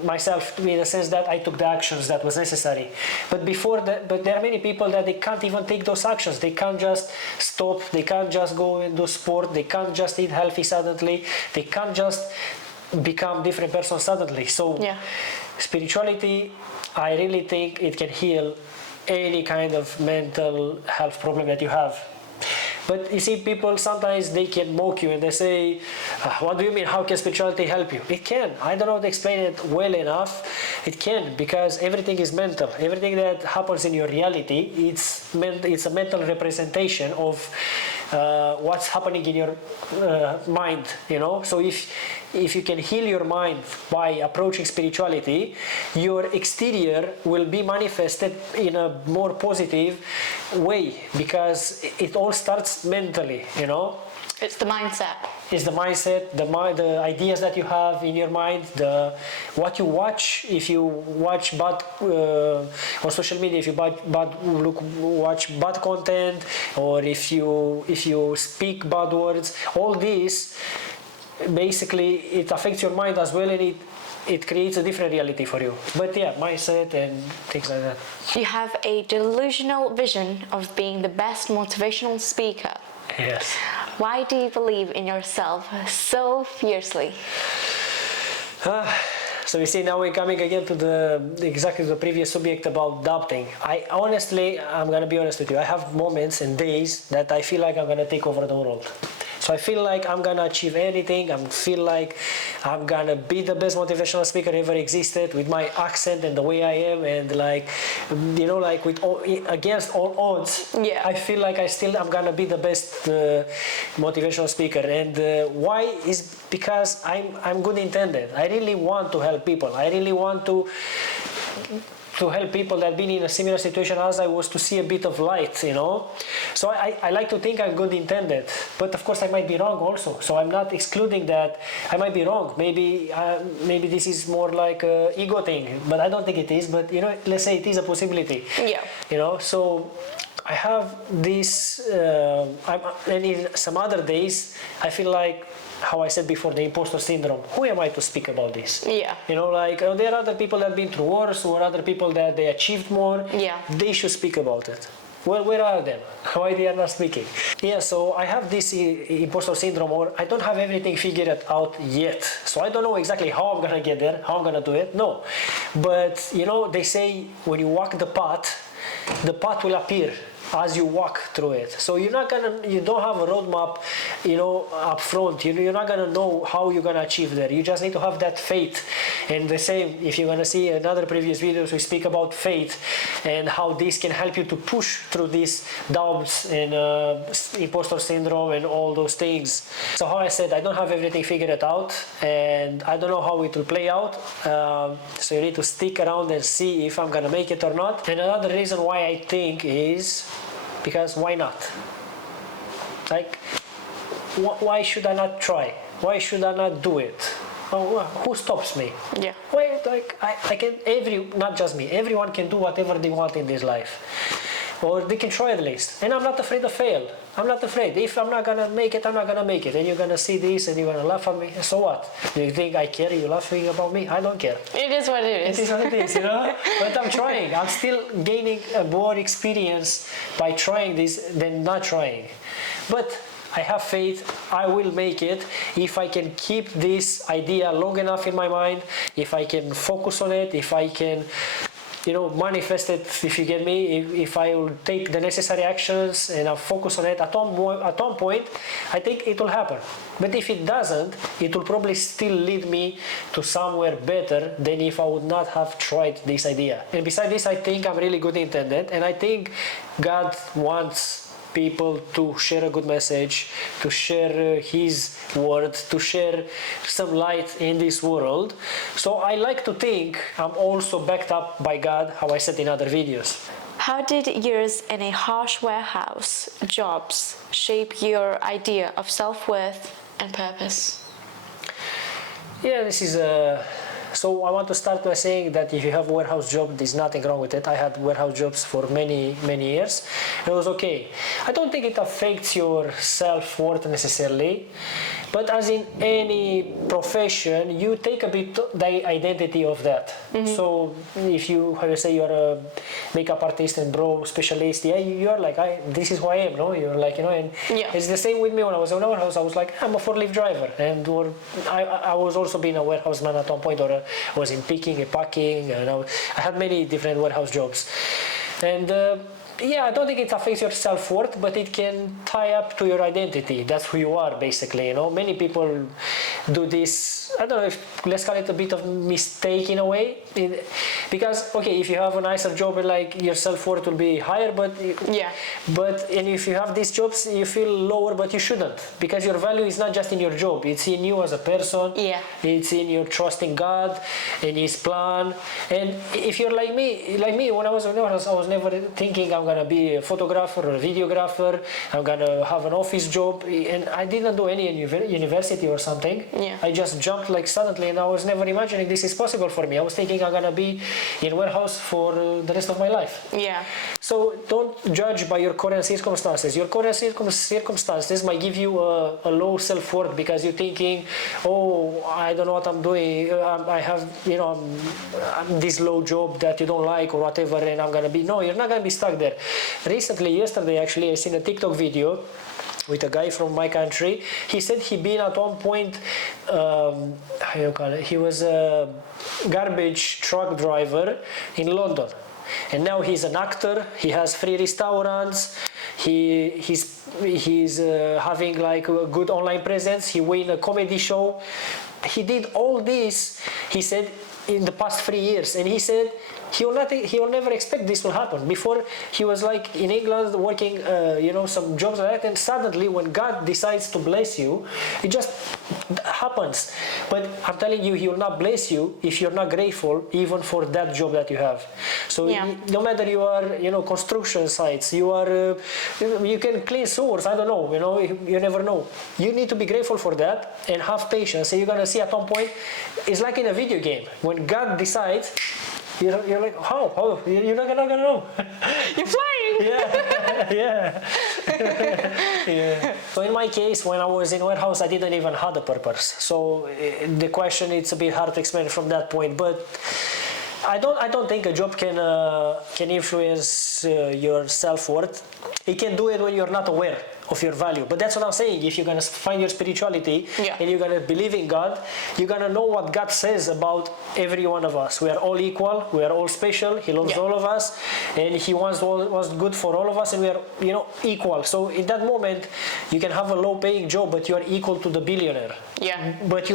myself in the sense that I took the actions that was necessary. But before that, but there are many people that they can't even take those actions. They can't just stop. They can't just go and do sport. They can't just eat healthy suddenly. They can't just become different person suddenly. So spirituality, I really think it can heal any kind of mental health problem that you have. But you see, people sometimes they can mock you and they say, what do you mean, how can spirituality help you? It can. I don't know how to explain it well enough. It can, because everything is mental. Everything that happens in your reality, it's a mental representation of what's happening in your mind, So if you can heal your mind by approaching spirituality, your exterior will be manifested in a more positive way, because it all starts mentally, It's the mindset. It's the mindset, the ideas that you have in your mind, what you watch. If you watch bad on social media, if you watch bad content, or if you speak bad words, all this basically it affects your mind as well, and it creates a different reality for you. But yeah, mindset and things like that. You have a delusional vision of being the best motivational speaker. Yes. Why do you believe in yourself so fiercely? So you see, now we're coming again to exactly the previous subject about doubting. I'm gonna be honest with you, I have moments and days that I feel like I'm gonna take over the world. So I feel like I'm gonna achieve anything. I feel like I'm gonna be the best motivational speaker ever existed with my accent and the way I am, and like, you know, like against all odds. Yeah. I feel like I'm gonna be the best motivational speaker. And why is because I'm good intended. I really want to help people. I really want to help people that have been in a similar situation as I was, to see a bit of light, you know. So I like to think I'm good intended, but of course I might be wrong also. So I'm not excluding that I might be wrong. Maybe this is more like a ego thing, but I don't think it is. But you know, let's say it is a possibility. Yeah. You know, so I have this, and in some other days I feel like, how I said before, the imposter syndrome. Who am I to speak about this? Yeah. You know, like there are other people that have been through wars, or other people that they achieved more. Yeah. They should speak about it. Well, where are them? Why they are not speaking? Yeah, so I have this imposter syndrome, or I don't have everything figured out yet. So I don't know exactly how I'm gonna get there, how I'm gonna do it. No, but you know, they say when you walk the path will appear as you walk through it. So you don't have a roadmap, you know, up front. You're not gonna know how you're gonna achieve there. You just need to have that faith. And the same, if you're gonna see another previous videos, we speak about faith and how this can help you to push through these doubts and imposter syndrome and all those things. So how I said, I don't have everything figured out, and I don't know how it will play out. So you need to stick around and see if I'm gonna make it or not. And another reason why I think is because why not? Like, why should I not try? Why should I not do it? Who stops me? Yeah. Why, like, I can, not just me, everyone can do whatever they want in this life. Or they can try at least. And I'm not afraid to fail. I'm not afraid. If I'm not gonna make it, I'm not gonna make it. And you're gonna see this and you're gonna laugh at me. So what? Do you think I care? You're laughing about me? I don't care. It is what it is. It is what it is, you know? But I'm trying. I'm still gaining more experience by trying this than not trying. But I have faith I will make it if I can keep this idea long enough in my mind, if I can focus on it, if I can, you know, manifest it, if you get me, if I will take the necessary actions and I'll focus on it, at one point, I think it will happen. But if it doesn't, it will probably still lead me to somewhere better than if I would not have tried this idea. And besides this, I think I'm really good intended, and I think God wants people to share a good message, to share His word, to share some light in this world. So I like to think I'm also backed up by God, how I said in other videos. How did years in a harsh warehouse jobs shape your idea of self-worth and purpose? Yeah, this is so I want to start by saying that if you have a warehouse job, there's nothing wrong with it. I had warehouse jobs for many years. It was okay. I don't think it affects your self-worth necessarily, but as in any profession, you take a bit the identity of that. Mm-hmm. So if you, how you say, you're a makeup artist and brow specialist, yeah, you're like, this is who I am, no? You're like, you know, and yeah. It's the same with me when I was in a warehouse. I was like, I'm a forklift driver, and I was also being a warehouse man at one point, or I was in picking and packing, and I had many different warehouse jobs. And yeah, I don't think it affects your self-worth, but it can tie up to your identity. That's who you are, basically, you know. Many people do this, I don't know, if, let's call it a bit of mistake in a way. Because, okay, if you have a nicer job, like, your self-worth will be higher, but yeah. And if you have these jobs, you feel lower, but you shouldn't. Because your value is not just in your job, it's in you as a person. Yeah. It's in your trust in God and His plan. And if you're like me, when I was in the warehouse, I was never thinking I'm gonna be a photographer or a videographer, I'm gonna have an office job, and I didn't do any university or something. Yeah. I just jumped like suddenly, and I was never imagining this is possible for me. I was thinking I'm gonna be in warehouse for the rest of my life. Yeah. So don't judge by your current circumstances. Your current circumstances might give you a low self-worth because you're thinking, oh, I don't know what I'm doing. I have, I'm this low job that you don't like or whatever, and I'm gonna be. No, you're not gonna be stuck there. Yesterday actually, I seen a TikTok video with a guy from my country. He said he been at one point, how you call it? He was a garbage truck driver in London, and now he's an actor. He has 3 restaurants. He's having like a good online presence. He win a comedy show. He did all this, he said, in the past 3 years, and he said he will never expect this will happen. Before, he was like in England working some jobs like that, and suddenly when God decides to bless you, it just happens. But I'm telling you, he will not bless you if you're not grateful even for that job that you have. So no matter you are construction sites, you can clean sewers, I don't know, you never know. You need to be grateful for that and have patience, and you're gonna see at one point, it's like in a video game, when God decides, you're like, how? You're not gonna know. You're flying! Yeah. Yeah. So in my case, when I was in warehouse, I didn't even have a purpose. So the question, it's a bit hard to explain from that point, but I don't think a job can influence your self-worth. It can do it when you're not aware of your value. But that's what I'm saying. If you're gonna find your spirituality and you're gonna believe in God, you're gonna know what God says about every one of us. We are all equal. We are all special. He loves all of us, and He wants what's good for all of us, and we are equal. So in that moment, you can have a low-paying job, but you are equal to the billionaire. Yeah. But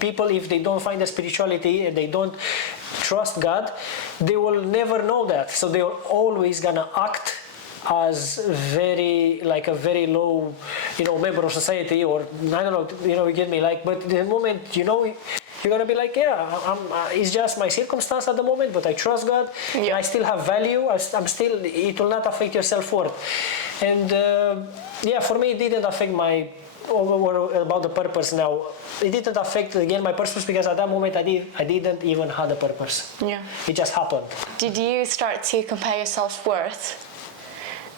people, if they don't find the spirituality and they don't trust God, they will never know that. So they are always gonna act as a very low, member of society, or I don't know, you get me, but the moment, you're gonna be like, it's just my circumstance at the moment, but I trust God, and I still have value, it will not affect your self-worth. And for me, it didn't affect about the purpose now. It didn't affect, again, my purpose, because at that moment I didn't even have a purpose. Yeah. It just happened. Did you start to compare your self-worth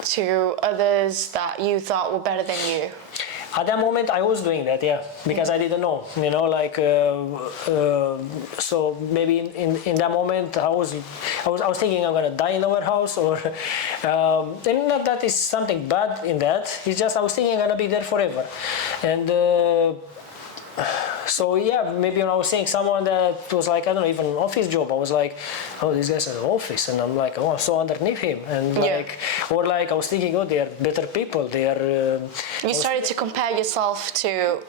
to others that you thought were better than you? At that moment, I was doing that, because I didn't know, so maybe in that moment, I was thinking I'm gonna die in the warehouse, or, and not that is something bad in that. It's just I was thinking I'm gonna be there forever, and. So maybe when I was seeing someone that was like, I don't know, even an office job, I was like, oh, this guy's in an office, and I'm like, oh, I'm so underneath him, and I was thinking, oh, they are better people, they are. You started to compare yourself to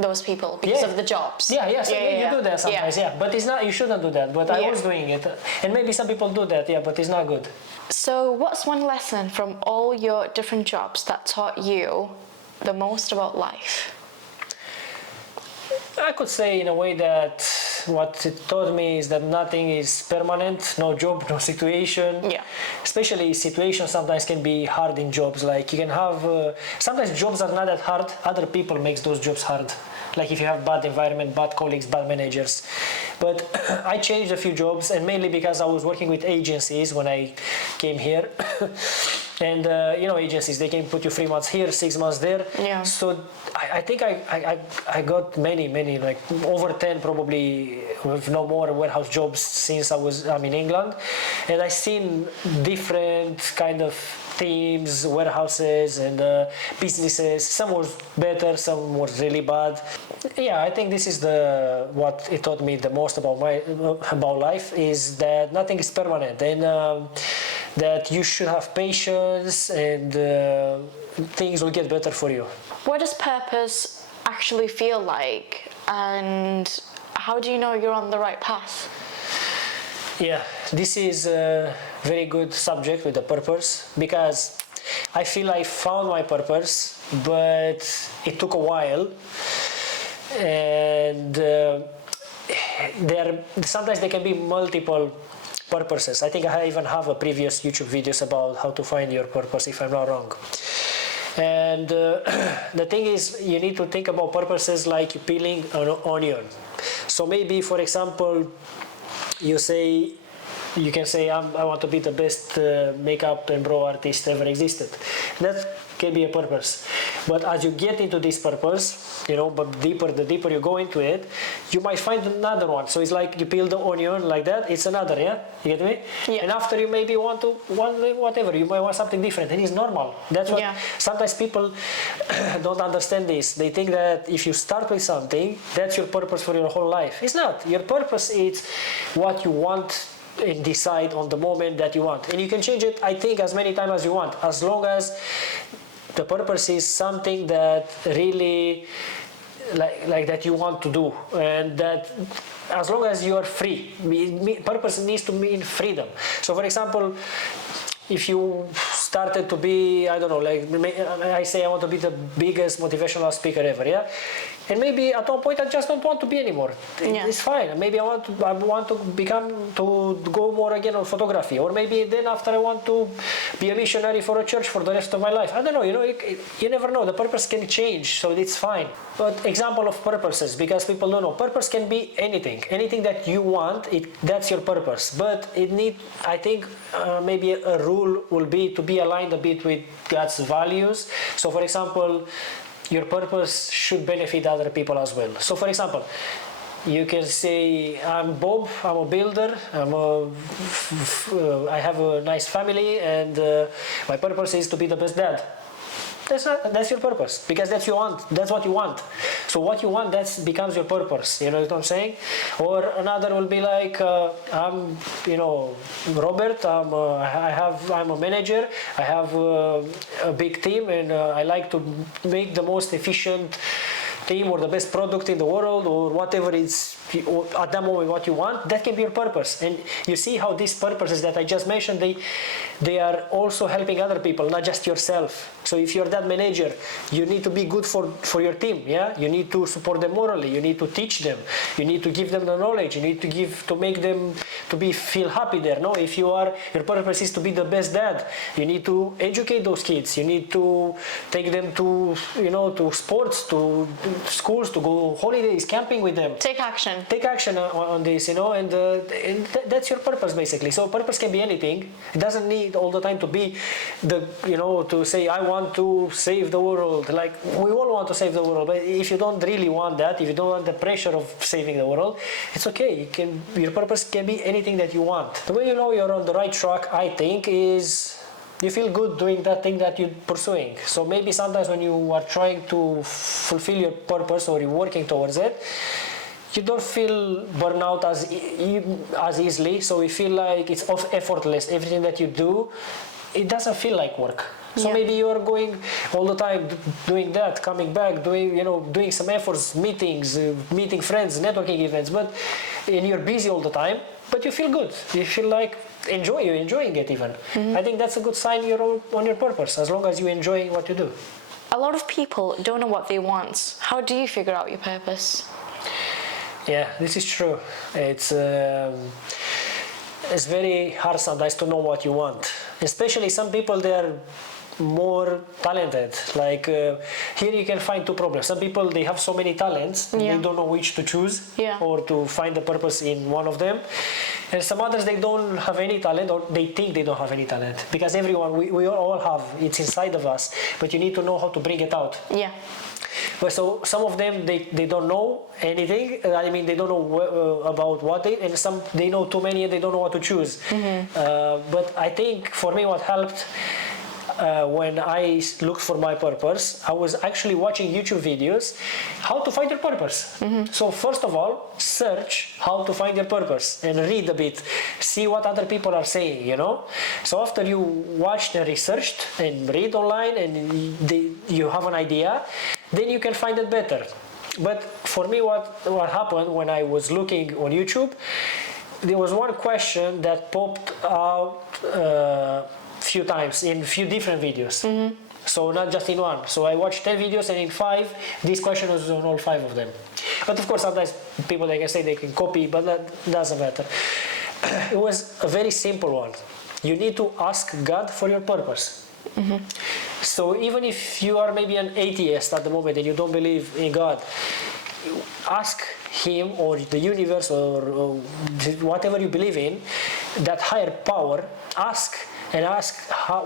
those people because of the jobs. You do that sometimes, but it's not. You shouldn't do that. But I was doing it, and maybe some people do that, but it's not good. So, what's one lesson from all your different jobs that taught you the most about life? I could say in a way that what it taught me is that nothing is permanent, no job, no situation. Yeah. Especially situations sometimes can be hard in jobs. Like you can have, sometimes jobs are not that hard, other people makes those jobs hard. Like if you have bad environment, bad colleagues, bad managers. But I changed a few jobs, and mainly because I was working with agencies when I came here. And agencies, they can put you 3 months here, 6 months there. Yeah. So I think I got many, like over 10 probably, with no more warehouse jobs since I'm in England, and I seen different kind of teams, warehouses, and businesses. Some was better, some was really bad. I think this is what it taught me the most about life, is that nothing is permanent, and that you should have patience, and things will get better for you. What does purpose actually feel like, and how do you know you're on the right path? This is a very good subject with the purpose, because I feel I found my purpose, but it took a while, and sometimes there can be multiple purposes. I think I even have a previous YouTube videos about how to find your purpose, if I'm not wrong. And the thing is, you need to think about purposes like peeling an onion. So maybe, for example, you say, you can say I want to be the best makeup and brow artist ever existed. That can be a purpose. But as you get into this purpose, you know, but the deeper you go into it, you might find another one. So it's like you peel the onion like that, it's another, yeah? You get me? Yeah. And after you maybe want whatever, you might want something different, and it's normal. That's what sometimes people don't understand this. They think that if you start with something, that's your purpose for your whole life. It's not. Your purpose is what you want and decide on the moment that you want. And you can change it, I think, as many times as you want, as long as the purpose is something that really like that you want to do, and that as long as you are free. Purpose needs to mean freedom. So for example, if you started to be, I don't know, like I say I want to be the biggest motivational speaker ever, yeah? And maybe at one point I just don't want to be anymore. It's fine. Maybe I want to go more again on photography, or maybe then after I want to be a missionary for a church for the rest of my life. I don't know, you know, you never know. The purpose can change, so it's fine. But example of purposes, because people don't know, purpose can be anything that you want. That's your purpose. But I think maybe a rule will be to be aligned a bit with God's values. So for example, your purpose should benefit other people as well. So for example, you can say, I'm Bob, I'm a builder, I have a nice family, and my purpose is to be the best dad. That's your purpose, because that's what you want. So what you want, that becomes your purpose. You know what I'm saying? Or another will be like, I'm, you know, Robert. I'm a manager. I have a big team, and I like to make the most efficient team or the best product in the world, or whatever it's at that moment what you want. That can be your purpose. And you see how these purposes that I just mentioned, they are also helping other people, not just yourself. So if you're that manager, you need to be good for your team, yeah? You need to support them morally, you need to teach them, you need to give them the knowledge, you need to make them feel happy there. No, if your purpose is to be the best dad, you need to educate those kids, you need to take them to, you know, to sports, to schools, to go holidays, camping with them. Take action on this, you know, and that's your purpose basically. So purpose can be anything. It doesn't need all the time to be to say I want to save the world. Like, we all want to save the world, but if you don't really want that, if you don't want the pressure of saving the world, it's okay. Your purpose can be anything that you want. The way you know you're on the right track, I think, is you feel good doing that thing that you're pursuing. So maybe sometimes when you are trying to fulfill your purpose or you're working towards it, you don't feel burnout as easily, so you feel like it's effortless. Everything that you do, it doesn't feel like work. So maybe you are going all the time doing that, coming back, doing some efforts, meetings, meeting friends, networking events, and you're busy all the time, but you feel good. You feel like you're enjoying it even. I think that's a good sign you're on your purpose, as long as you're enjoying what you do. A lot of people don't know what they want. How do you figure out your purpose? Yeah, this is true. It's very hard sometimes to know what you want. Especially some people, they're more talented. Like here you can find two problems. Some people, they have so many talents, they don't know which to choose or to find the purpose in one of them. And some others, they don't have any talent, or they think they don't have any talent. Because everyone, we all have, it's inside of us, but you need to know how to bring it out. Yeah. But so some of them, they don't know anything. I mean, they don't know about what and some, they know too many and they don't know what to choose. But I think for me what helped when I looked for my purpose, I was actually watching YouTube videos how to find your purpose. So first of all, search how to find your purpose and read a bit, see what other people are saying, you know. So after you watched and researched and read online and you have an idea, then you can find it better. But for me, what happened when I was looking on YouTube, there was one question that popped out few times in few different videos. So not just in one. So I watched 10 videos and in 5, this question was on all 5 of them. But of course, sometimes people, they can say they can copy, but that doesn't matter. It was a very simple one. You need to ask God for your purpose. So even if you are maybe an atheist at the moment and you don't believe in God, ask him or the universe or whatever you believe in, that higher power, ask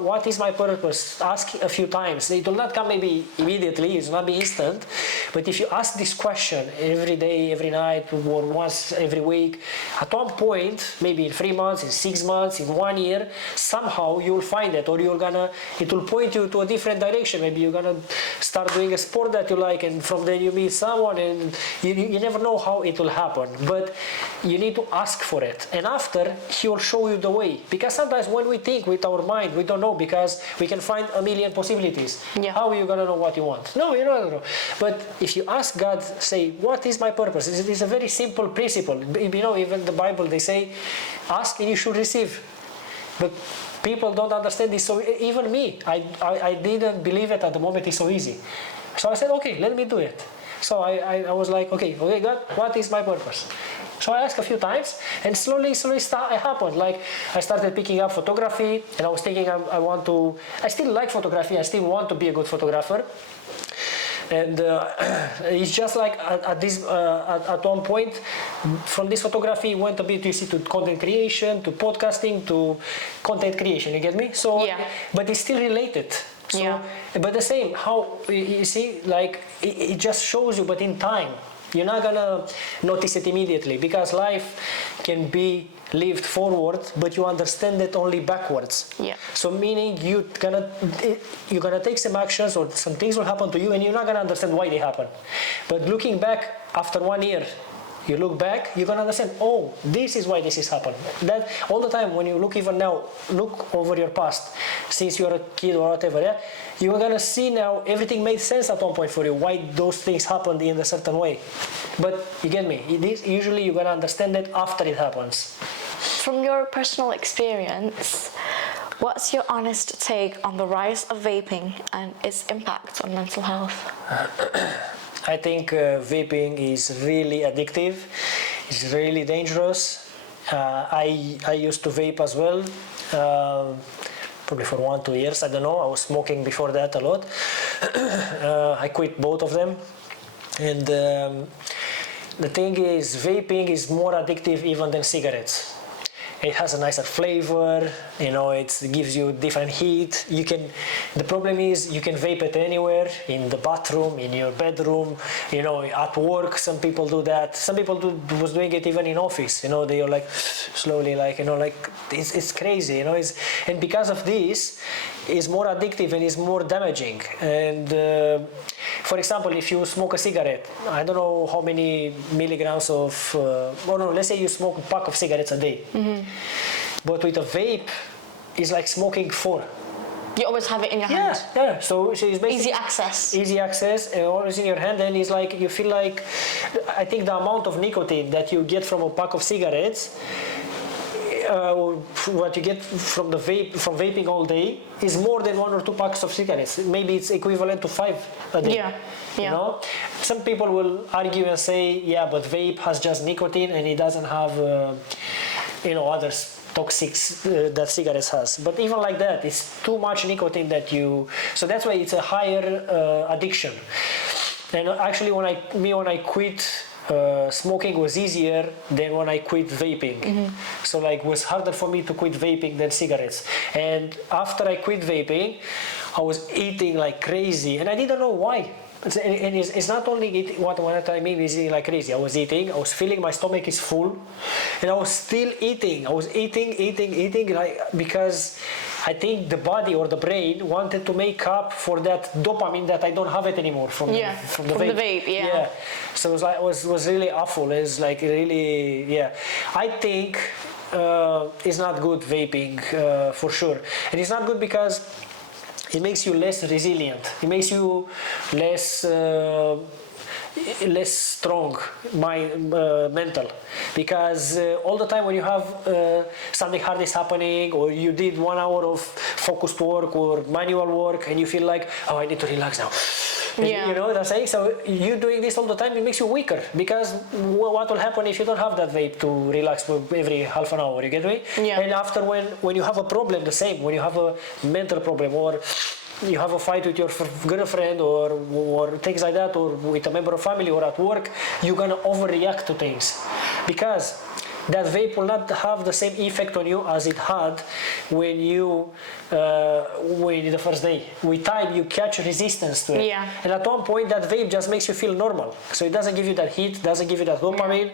what is my purpose. Ask a few times. It will not come maybe immediately, it will not be instant, but if you ask this question every day, every night, or once every week, at one point, maybe in 3 months, in 6 months, in 1 year, somehow you'll find it, or it will point you to a different direction. Maybe you're gonna start doing a sport that you like, and from there you meet someone, and you never know how it will happen, but you need to ask for it, and after he will show you the way. Because sometimes when we think with our mind, we don't know, because we can find a million possibilities. Yeah. How are you gonna know what you want? No, you don't know. But if you ask God, say, what is my purpose? It's a very simple principle. You know, even the Bible, they say, ask and you should receive. But people don't understand this. So even me, I didn't believe it at the moment. It's so easy. So I said, okay, let me do it. So I was like, okay, God, what is my purpose? So I asked a few times, and slowly it happened. Like, I started picking up photography, and I was thinking I still like photography, I still want to be a good photographer. And it's just like at one point, from this photography went a bit, you see, to content creation, to podcasting, to content creation, you get me? So, yeah. But it's still related. So, yeah. But the same, how, you see, like, it just shows you, but in time. You're not gonna notice it immediately, because life can be lived forward, but you understand it only backwards. Yeah. So meaning you're gonna take some actions, or some things will happen to you, and you're not gonna understand why they happen. But looking back after 1 year, you look back, you're gonna understand, oh, this is why this is happened. That all the time, when you look even now, look over your past, since you're a kid or whatever, yeah, you're gonna see now everything made sense at one point for you, why those things happened in a certain way. But you get me, usually you're gonna understand it after it happens. From your personal experience, what's your honest take on the rise of vaping and its impact on mental health? I think vaping is really addictive. It's really dangerous. I used to vape as well, probably for 1-2 years. I don't know. I was smoking before that a lot. I quit both of them. And the thing is, vaping is more addictive even than cigarettes. It has a nicer flavor, you know, it gives you different heat. The problem is you can vape it anywhere, in the bathroom, in your bedroom, you know, at work. Some people do that. Some people was doing it even in office, you know, they are like slowly, like, you know, like it's crazy, you know, and because of this, it's more addictive and it's more damaging. And for example, if you smoke a cigarette, I don't know how many milligrams of, let's say you smoke a pack of cigarettes a day. Mm-hmm. But with a vape, it's like smoking 4. You always have it in your hand. Yeah. So it's basically easy access. Easy access, and always in your hand. And it's like you feel like, I think the amount of nicotine that you get from a pack of cigarettes, what you get from vaping all day, is more than 1 or 2 packs of cigarettes. Maybe it's equivalent to 5 a day. Yeah. You know, some people will argue and say, yeah, but vape has just nicotine and it doesn't have, other toxics that cigarettes has. But even like that, it's too much nicotine so that's why it's a higher addiction. And actually, when I quit smoking, was easier than when I quit vaping. Mm-hmm. So like, it was harder for me to quit vaping than cigarettes. And after I quit vaping, I was eating like crazy, and I didn't know why. And it's not only eating, what I mean is eating like crazy. I was feeling my stomach is full, and I was still eating. I was eating, like, because I think the body or the brain wanted to make up for that dopamine that I don't have it anymore from the vape. Yeah. So it was really awful. It's like really, yeah. I think it's not good, vaping, for sure. And it's not good because it makes you less resilient. It makes you less strong, mental. Because all the time when you have something hard is happening, or you did 1 hour of focused work or manual work, and you feel like, oh, I need to relax now. Yeah. You know what I'm saying? So you doing this all the time, it makes you weaker, because what will happen if you don't have that vape to relax for every half an hour, you get me? Yeah. And after, when you have a problem, the same, when you have a mental problem, or you have a fight with your girlfriend or things like that, or with a member of family or at work, you're gonna overreact to things because that vape will not have the same effect on you as it had when you when the first day. With time, you catch resistance to it, Yeah. and at one point, that vape just makes you feel normal. So it doesn't give you that heat, doesn't give you that dopamine.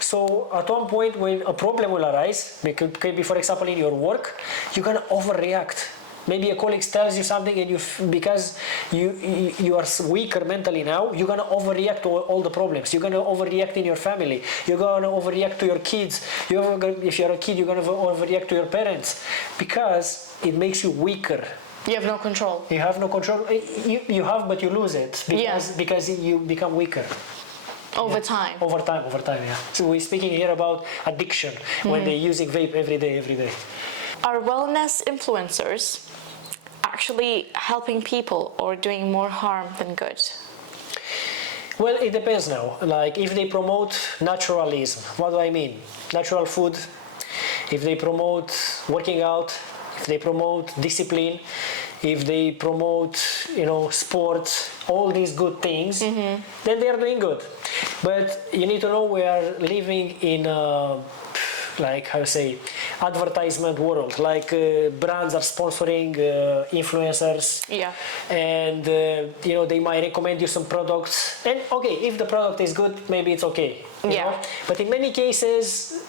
So at one point, when a problem will arise, it could be, for example, in your work, you're gonna overreact. Maybe a colleague tells you something, and because you are weaker mentally now, you're gonna overreact to all the problems. You're gonna overreact in your family. You're gonna overreact to your kids. If you're a kid, you're gonna overreact to your parents because it makes you weaker. You have no control. You have no control. You have, but you lose it because you become weaker. Over time. Over time, yeah. So we're speaking here about addiction when they're using vape every day. Are wellness influencers actually helping people or doing more harm than good? Well, it depends now. Like if they promote naturalism, what do I mean? Natural food. If they promote working out, if they promote discipline, if they promote, sports, all these good things, then they are doing good. But you need to know we are living in a, advertisement world. Like brands are sponsoring influencers, and they might recommend you some products. And okay, if the product is good, maybe it's okay. You know? But in many cases,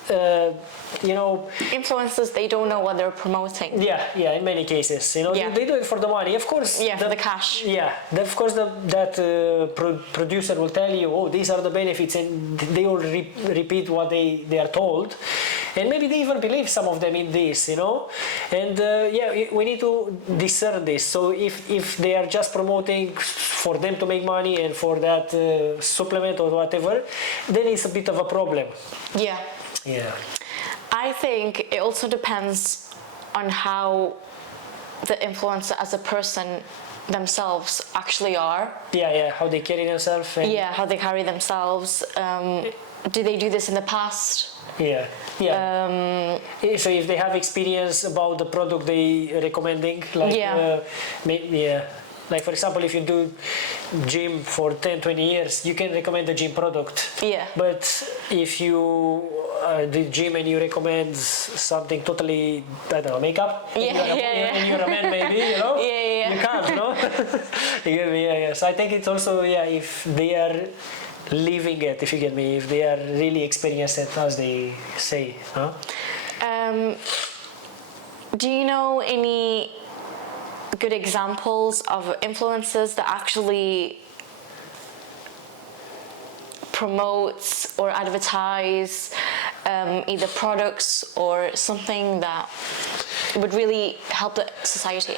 influencers, they don't know what they're promoting. Yeah. In many cases, they do it for the money, of course. Yeah, for the cash. Yeah, of course, that producer will tell you, oh, these are the benefits, and they will repeat what they are told, and maybe they even believe some of them in this, And we need to discern this. So if they are just promoting for them to make money and for that supplement or whatever, then it's a bit of a problem. Yeah. I think it also depends on how the influencer as a person themselves actually are. Yeah, how they carry themselves. How they carry themselves. Do they do this in the past? Yeah. So if they have experience about the product they recommending, like for example, if you do gym for 10-20 years, you can recommend the gym product. But if you do gym and you recommend something totally, I don't know, makeup, and you're a man maybe, you can't, So I think it's also, if they are living it, if you get me, if they are really experienced it, as they say. Do you know any good examples of influencers that actually promotes or advertise either products or something that would really help the society?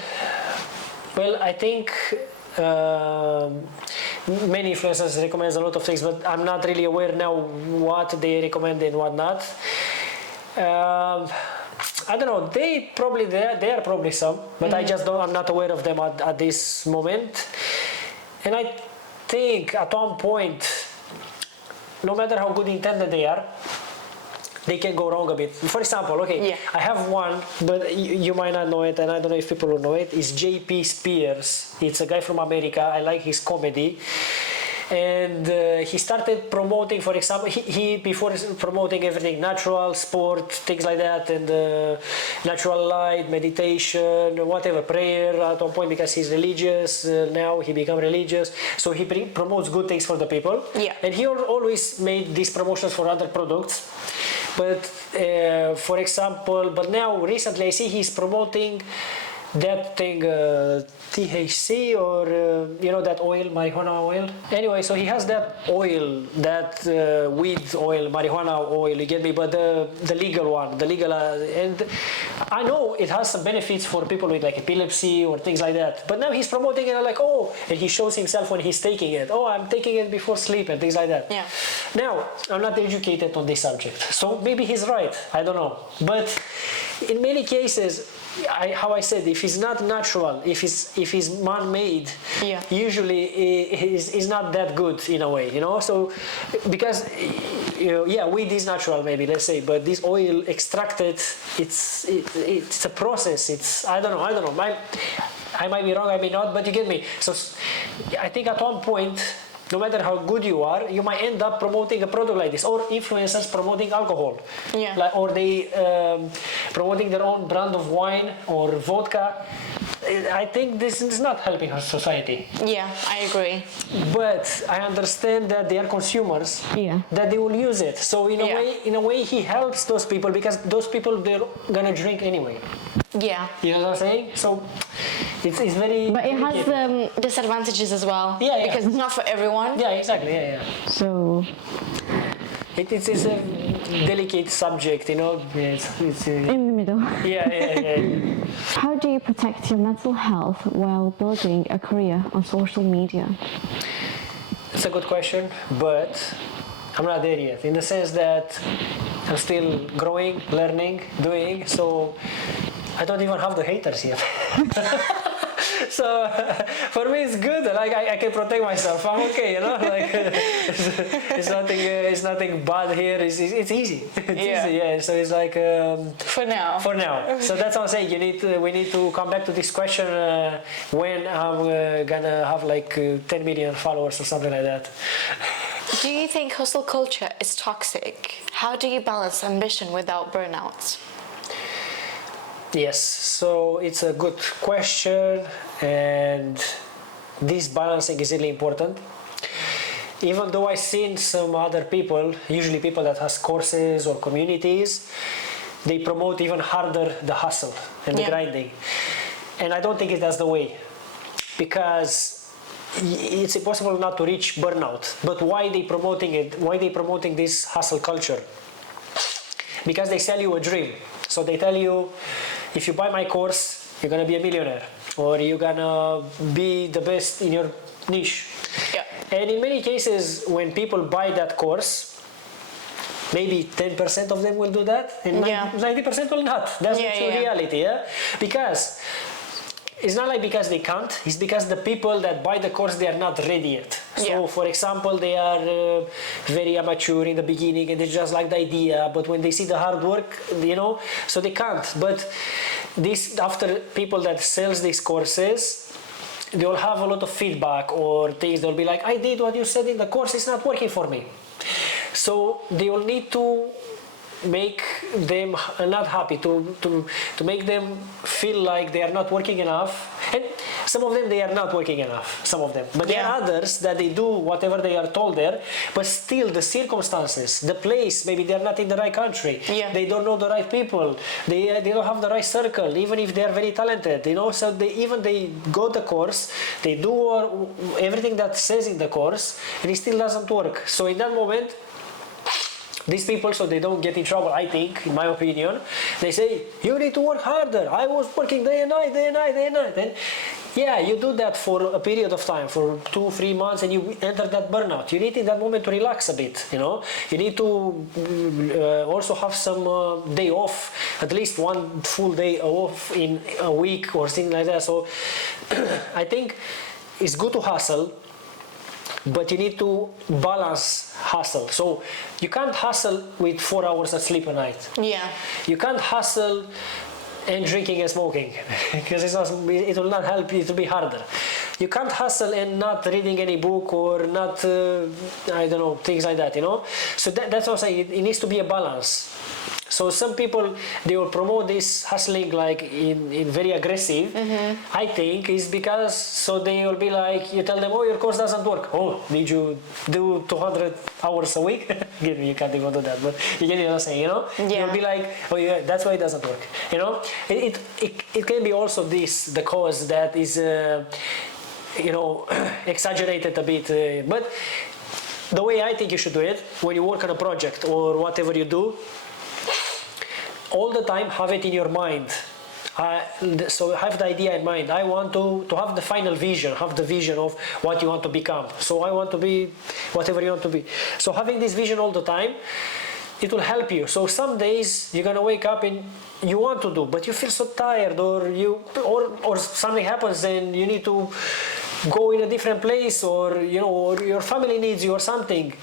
Well, I think many influencers recommend a lot of things, but I'm not really aware now what they recommend and what not. I don't know. They are probably some, but I'm not aware of them at this moment. And I think at one point, no matter how good intended they are, they can go wrong a bit. For example, I have one, but you might not know it, and I don't know if people will know it. It's JP Spears. It's a guy from America. I like his comedy. And he started promoting, for example, he before promoting everything, natural, sport, things like that, and natural light, meditation, whatever, prayer at one point, because he's religious, now he become religious, so he promotes good things for the people. And he always made these promotions for other products. But for example, but now recently I see he's promoting that thing, THC, or that oil, marijuana oil. Anyway, so he has that oil, that weed oil, marijuana oil, you get me, but the legal one, and I know it has some benefits for people with like epilepsy or things like that, but now he's promoting it, like, and he shows himself when he's taking it, I'm taking it before sleep and things like that. Now, I'm not educated on this subject, so maybe he's right, I don't know, but in many cases, how I said, if it's not natural, if it's man-made, usually it's not that good in a way, So because weed is natural, maybe, let's say, but this oil extracted, it's a process. It's I don't know. I might be wrong, I may not, but you get me. So I think at one point, no matter how good you are, you might end up promoting a product like this, or influencers promoting alcohol, or they promoting their own brand of wine or vodka. I think this is not helping our society. Yeah, I agree. But I understand that they are consumers, that they will use it. So in a way, he helps those people, because those people, they're gonna drink anyway. Yeah. You know what I'm saying? So it's very. But it has disadvantages as well. Yeah. Because it's not for everyone. Yeah, exactly. Yeah. So It's a delicate subject, you know. It's in the middle. Yeah. How do you protect your mental health while building a career on social media? It's a good question, but I'm not there yet. In the sense that I'm still growing, learning, doing. So I don't even have the haters yet. So for me it's good. Like I can protect myself. I'm okay, you know. Like it's nothing bad here. It's easy. It's easy. Yeah. So it's like For now. For now. So that's what I'm saying. We need to come back to this question when I'm gonna have like 10 million followers or something like that. Do you think hustle culture is toxic? How do you balance ambition without burnout? Yes, so it's a good question, and this balancing is really important. Even though I've seen some other people, usually people that has courses or communities, they promote even harder the hustle and the grinding. And I don't think that's the way, because it's impossible not to reach burnout. But why they promoting it? Why they promoting this hustle culture? Because they sell you a dream. So they tell you, if you buy my course, you're gonna be a millionaire, or you're gonna be the best in your niche. Yeah. And in many cases, when people buy that course, maybe 10% of them will do that, and 90% will not. That's the true reality, Because it's not like because they can't, it's because the people that buy the course, they are not ready yet. So for example, they are very immature in the beginning and they just like the idea, but when they see the hard work, you know, so they can't. But this, after people that sells these courses, they will have a lot of feedback or things. They'll be like, I did what you said in the course, it's not working for me. So they will need to make them not happy, to make them feel like they are not working enough. And some of them, they are not working enough, some of them. But there are others that they do whatever they are told there, but still the circumstances, the place, maybe they are not in the right country, they don't know the right people, they don't have the right circle, even if they are very talented, you know. So they go the course, they do everything that says in the course, and it still doesn't work. So in that moment, these people, so they don't get in trouble, I think, in my opinion, they say, you need to work harder. I was working day and night. And you do that for a period of time, for 2-3 months, and you enter that burnout. You need in that moment to relax a bit, you know. You need to also have some day off, at least one full day off in a week or something like that. So I think it's good to hustle, but you need to balance hustle. So you can't hustle with 4 hours of sleep a night. Yeah. You can't hustle and drinking and smoking because it will not help you, it will be harder. You can't hustle and not reading any book or not, I don't know, things like that, you know. So that's what I'm saying, it needs to be a balance. So some people, they will promote this hustling like in very aggressive. I think is because, so they will be like, you tell them, oh, your course doesn't work. Oh, did you do 200 hours a week? You can't even do that, but you get what I'm saying, you know? You'll be like, oh yeah, that's why it doesn't work, you know? It can be also the cause that is, you know, exaggerated a bit. But the way I think you should do it, when you work on a project or whatever you do, all the time have it in your mind. So have the idea in mind. I want to have the final vision, have the vision of what you want to become. So I want to be whatever you want to be. So having this vision all the time, it will help you. So some days you're gonna wake up and you want to do, but you feel so tired, or something happens and you need to go in a different place, or you know, or your family needs you or something.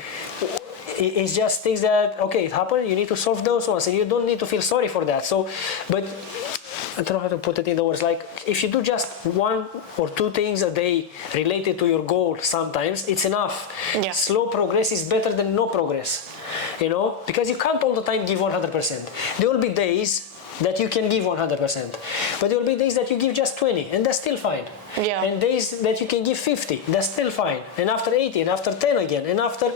It's just things that, okay, it happened, you need to solve those ones, and you don't need to feel sorry for that. So, but I don't know how to put it in the words. Like if you do just 1 or 2 things a day related to your goal, sometimes it's enough. Yeah. Slow progress is better than no progress, you know, because you can't all the time give 100%. There will be days that you can give 100%, but there will be days that you give just 20, and that's still fine. Yeah. And days that you can give 50, that's still fine. And after 80, and after 10 again, and after,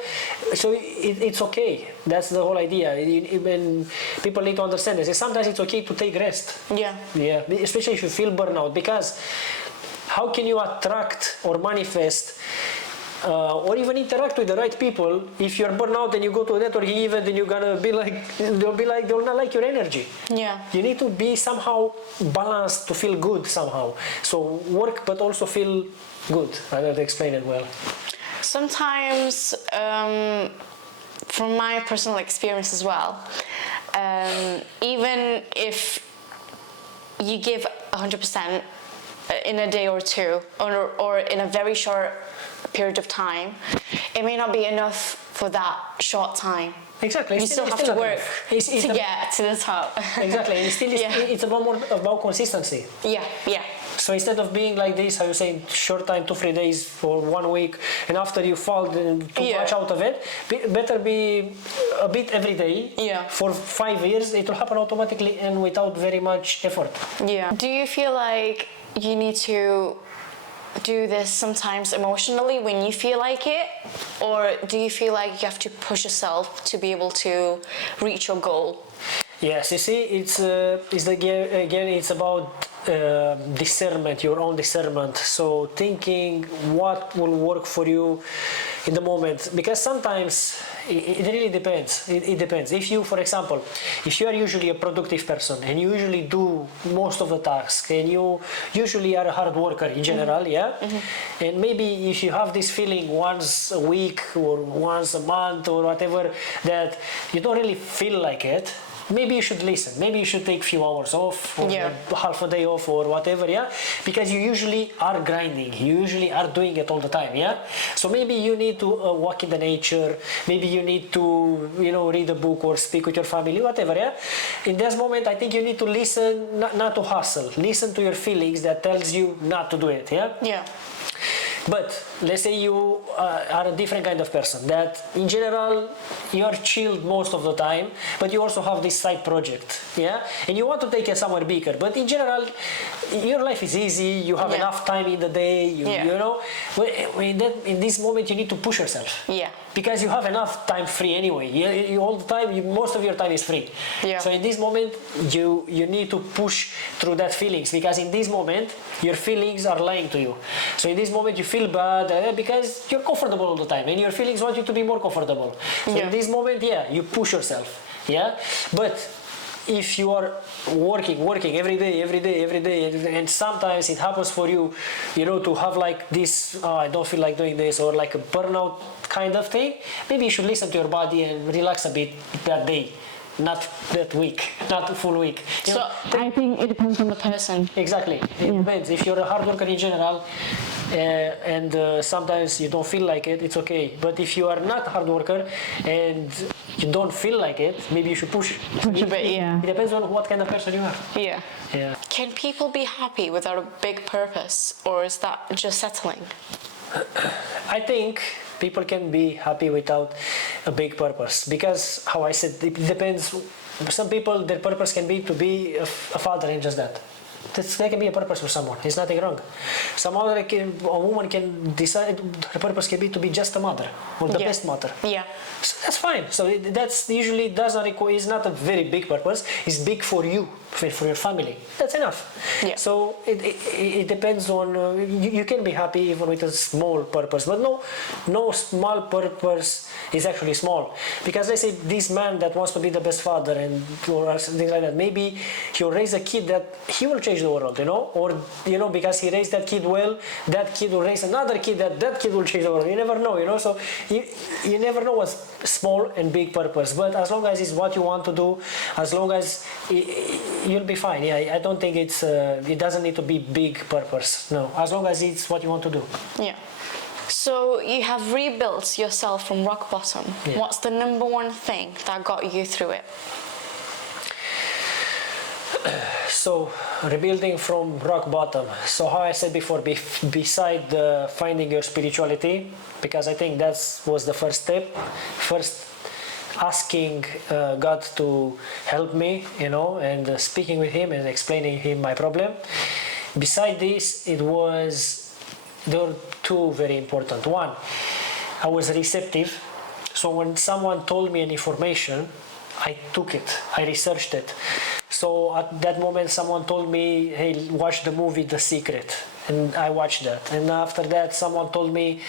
so it's okay. That's the whole idea. When people need to understand this, sometimes it's okay to take rest. Yeah. Yeah, especially if you feel burnout, because how can you attract or manifest or even interact with the right people if you're burnt out and you go to a networking event and you're gonna be like, they'll not like your energy. Yeah. You need to be somehow balanced to feel good somehow. So work, but also feel good. I don't know to explain it well. Sometimes, from my personal experience as well, even if you give 100% in a day or two, or in a very short period of time, it may not be enough for that short time. Exactly. You still have to work to get to the top. Exactly. And it's about more about consistency. Yeah, yeah. So instead of being like this, how you say, short time, 2-3 days for 1 week, and after you fall too much out of it, better be a bit every day. Yeah. For 5 years, it will happen automatically and without very much effort. Yeah. Do you feel like you need to do this sometimes emotionally when you feel like it, or do you feel like you have to push yourself to be able to reach your goal? Yes, you see, it's about discernment, your own discernment. So thinking what will work for you in the moment, because sometimes it really depends. It depends. If you, for example, if you are usually a productive person and you usually do most of the tasks and you usually are a hard worker in general, and maybe if you have this feeling once a week or once a month or whatever that you don't really feel like it, maybe you should listen. Maybe you should take a few hours off or half a day off or whatever, because you usually are grinding. You usually are doing it all the time, So maybe you need to walk in the nature. Maybe you need to, read a book or speak with your family, whatever, In this moment, I think you need to listen, not to hustle. Listen to your feelings that tells you not to do it, Yeah. But let's say you are a different kind of person that in general you are chilled most of the time, but you also have this side project, and you want to take it somewhere bigger, but in general your life is easy, you have enough time in the day, in this moment you need to push yourself, because you have enough time free anyway. You all the time, most of your time is free, so in this moment you need to push through that feelings, because in this moment your feelings are lying to you. So in this moment you feel bad because you're comfortable all the time and your feelings want you to be more comfortable. So in this moment, you push yourself. But if you are working every day, and sometimes it happens for you, to have like this, I don't feel like doing this, or like a burnout kind of thing, maybe you should listen to your body and relax a bit that day. Not that week, not a full week. So I think it depends on the person. Exactly, it depends. If you're a hard worker in general, and sometimes you don't feel like it, it's okay. But if you are not a hard worker and you don't feel like it, maybe you should push. Push a bit, It depends on what kind of person you are. Yeah. Yeah. Can people be happy without a big purpose, or is that just settling? I think people can be happy without a big purpose, because how I said, it depends. Some people, their purpose can be to be a father and just that. That can be a purpose for someone. There's nothing wrong. Some other a woman can decide her purpose can be to be just a mother or the best mother. Yeah. So that's fine. So that's usually doesn't require. It's not a very big purpose. It's big for you, for your family. That's enough. Yeah. So it depends on. You can be happy even with a small purpose, but no small purpose is actually small. Because let's say this man that wants to be the best father or something like that, maybe he'll raise a kid that he will change the world, or because he raised that kid well, that kid will raise another kid that kid will change the world. You never know, So you never know what's small and big purpose. But as long as it's what you want to do, as long as you'll be fine. I don't think it doesn't need to be big purpose. No, as long as it's what you want to do. Yeah. So you have rebuilt yourself from rock bottom. What's the number one thing that got you through it? So, rebuilding from rock bottom. So, how I said before, beside finding your spirituality, because I think that was the first step. First, asking God to help me, and speaking with Him and explaining Him my problem. Beside this, there were two very important. One, I was receptive. So when someone told me an information, I took it, I researched it. So at that moment, someone told me, hey, watch the movie The Secret. And I watched that. And after that, someone told me,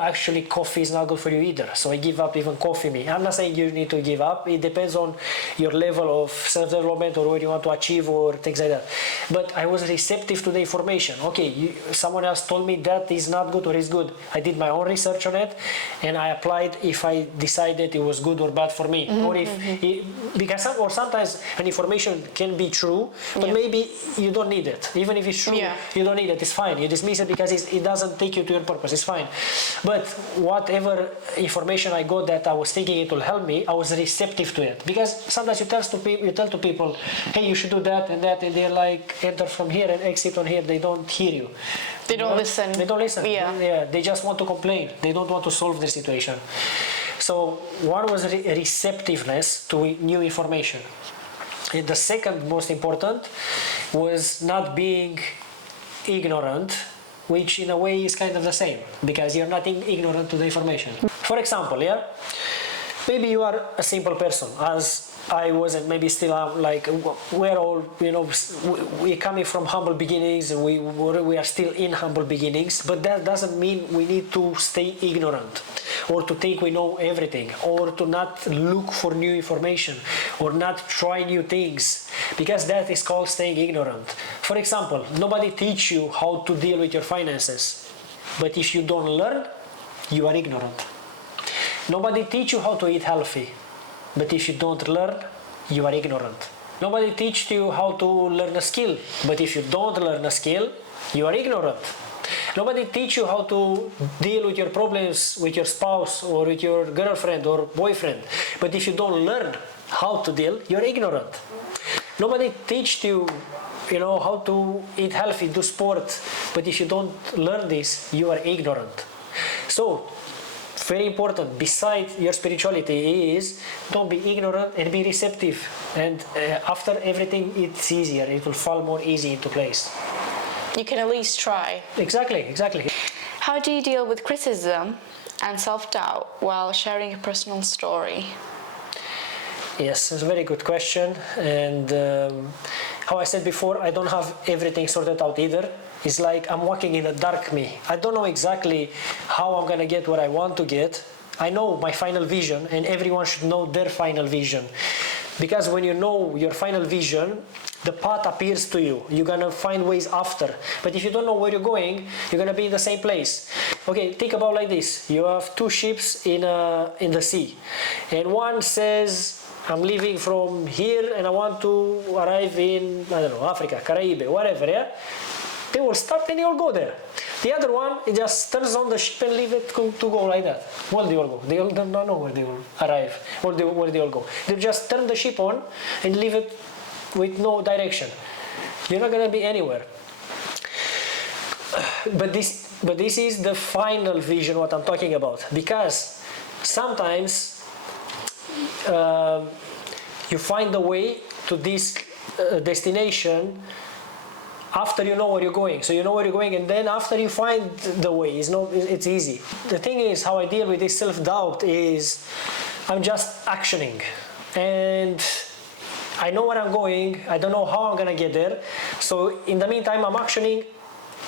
actually coffee is not good for you either. So I give up even coffee. I'm not saying you need to give up. It depends on your level of self-development or what you want to achieve or things like that. But I was receptive to the information. Okay, someone else told me that is not good or is good. I did my own research on it and I applied if I decided it was good or bad for me. Mm-hmm. Or sometimes an information can be true, but maybe you don't need it. Even if it's true, you don't need it. It's fine. You dismiss it because it doesn't take you to your purpose. It's fine. But whatever information I got that I was thinking it will help me, I was receptive to it. Because sometimes you tell to people, hey, you should do that, and they're like, enter from here and exit on here. They don't hear you. They don't listen. They don't listen. Yeah. They just want to complain. They don't want to solve their situation. So one was receptiveness to new information. And the second most important was not being ignorant, which in a way is kind of the same, because you're not ignorant to the information. For example, maybe you are a simple person, as I was and maybe still am. Like, we're all, we're coming from humble beginnings, and we are still in humble beginnings, but that doesn't mean we need to stay ignorant, or to think we know everything, or to not look for new information, or not try new things, because that is called staying ignorant. For example, nobody teach you how to deal with your finances, but if you don't learn, you are ignorant. Nobody teach you how to eat healthy, but if you don't learn, you are ignorant. Nobody teach you how to learn a skill, but if you don't learn a skill, you are ignorant. Nobody teach you how to deal with your problems with your spouse or with your girlfriend or boyfriend, but if you don't learn how to deal, you're ignorant. Nobody teach you, how to eat healthy, do sport, but if you don't learn this, you are ignorant. So, very important, beside your spirituality, is don't be ignorant and be receptive. And after everything, it's easier. It will fall more easy into place. You can at least try. Exactly. How do you deal with criticism and self-doubt while sharing a personal story? Yes, it's a very good question. And how I said before, I don't have everything sorted out either. It's like I'm walking in a dark me. I don't know exactly how I'm gonna get what I want to get. I know my final vision, and everyone should know their final vision. Because when you know your final vision, the path appears to you. You're gonna find ways after. But if you don't know where you're going, you're gonna be in the same place. Okay, think about like this. You have two ships in the sea, and one says, I'm leaving from here and I want to arrive in, Africa, Caribbean, whatever, They will stop and they will go there. The other one, it just turns on the ship and leave it to go like that. Where they will go? They all don't know where they will arrive, where they will go. They just turn the ship on and leave it with no direction. You're not gonna be anywhere. But this is the final vision, what I'm talking about. Because sometimes you find a way to this destination after you know where you're going. So you know where you're going, and then after you find the way, it's easy. The thing is, how I deal with this self-doubt is I'm just actioning. And I know where I'm going, I don't know how I'm gonna get there. So in the meantime, I'm actioning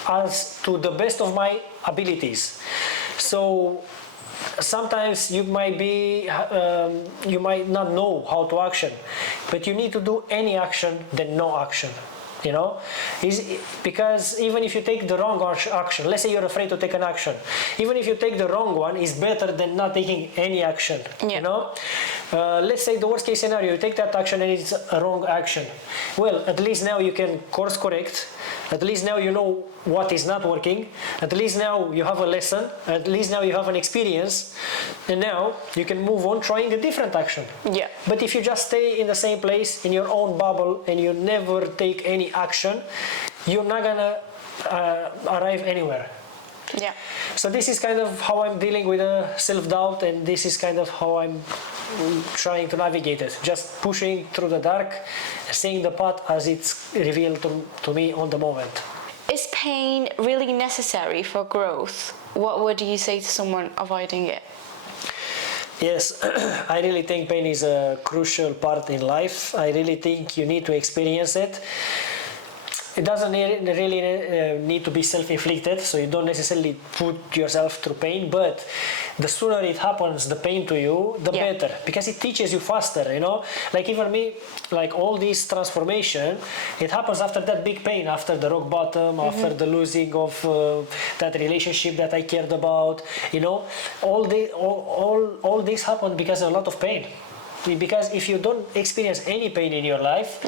as to the best of my abilities. So sometimes you might not know how to action, but you need to do any action than no action. you know, is because even if you take the wrong action, let's say you're afraid to take an action, even if you take the wrong one, is better than not taking any action. You know, let's say the worst case scenario, you take that action and it's a wrong action. Well, at least now you can course correct. At least now you know what is not working. At least now you have a lesson. At least now you have an experience, and now you can move on trying a different action. Yeah. But if you just stay in the same place in your own bubble and you never take any action, you're not gonna arrive anywhere. Yeah. So this is kind of how I'm dealing with self-doubt, and this is kind of how I'm trying to navigate it. Just pushing through the dark, seeing the path as it's revealed to me on the moment. Is pain really necessary for growth? What would you say to someone avoiding it? Yes, I really think pain is a crucial part in life. I really think you need to experience it. It doesn't really need to be self-inflicted, so you don't necessarily put yourself through pain, but the sooner it happens, the pain to you, the better, because it teaches you faster, you know? Like even me, like all this transformation, it happens after that big pain, after the rock bottom, after the losing of that relationship that I cared about, you know? All this happened because of a lot of pain. Because if you don't experience any pain in your life,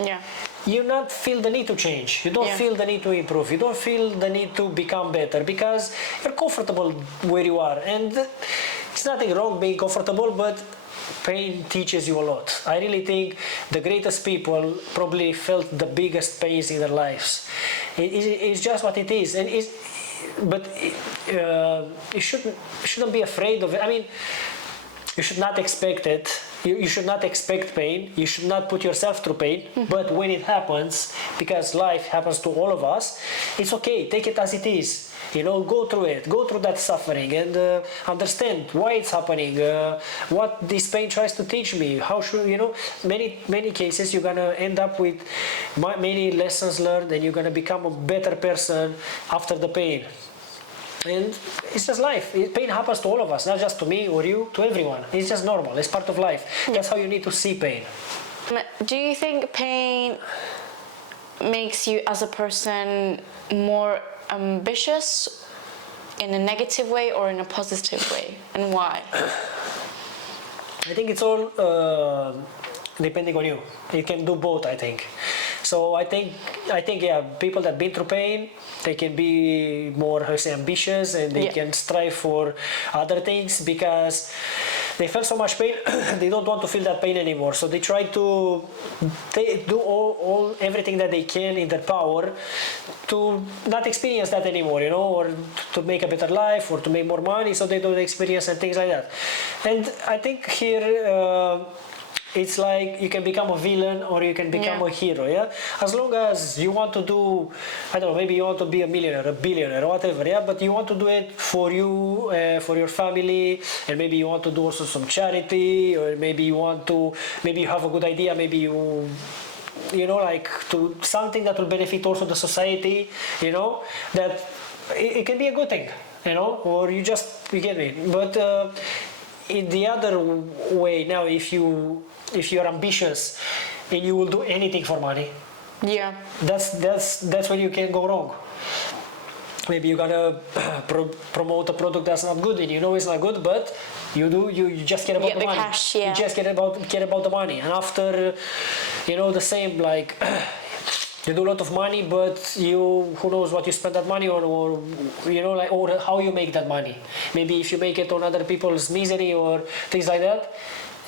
you not feel the need to change. You don't feel the need to improve. You don't feel the need to become better because you're comfortable where you are. And it's nothing wrong being comfortable, but pain teaches you a lot. I really think the greatest people probably felt the biggest pains in their lives. It's just what it is. And you shouldn't be afraid of it. I mean, you should not expect it. You should not expect pain. You should not put yourself through pain. But when it happens, because life happens to all of us, it's okay. Take it as it is. You know, go through it. Go through that suffering and understand why it's happening. What this pain tries to teach me. How should you know? Many cases you're gonna end up with many lessons learned, and you're gonna become a better person after the pain. And it's just life. Pain happens to all of us, not just to me or you, to everyone. It's just normal. It's part of life. That's how you need to see pain. Do you think pain makes you as a person more ambitious in a negative way or in a positive way, and why? I think it's all depending on you. You can do both, I think. So I think yeah, people that been through pain, they can be more, how to say, ambitious, and they can strive for other things because they felt so much pain. They don't want to feel that pain anymore. So they try to do everything that they can in their power to not experience that anymore, you know, or to make a better life or to make more money, so they don't experience and things like that. And I think here. It's like you can become a villain or you can become a hero, yeah? As long as you want to do, I don't know, maybe you want to be a millionaire, a billionaire, or whatever, yeah? But you want to do it for you, for your family, and maybe you want to do also some charity, or maybe you have a good idea, maybe you know, like to something that will benefit also the society, you know, that it can be a good thing, you know, or you get me. But in the other way, now if you're ambitious and you will do anything for money, that's when you can go wrong. Maybe you gotta promote a product that's not good, and you know it's not good, but you just care about the money. Cash, you just care about the money, and after, you know, the same, like you do a lot of money, but who knows what you spend that money on, or you know, like, or how you make that money. Maybe if you make it on other people's misery or things like that.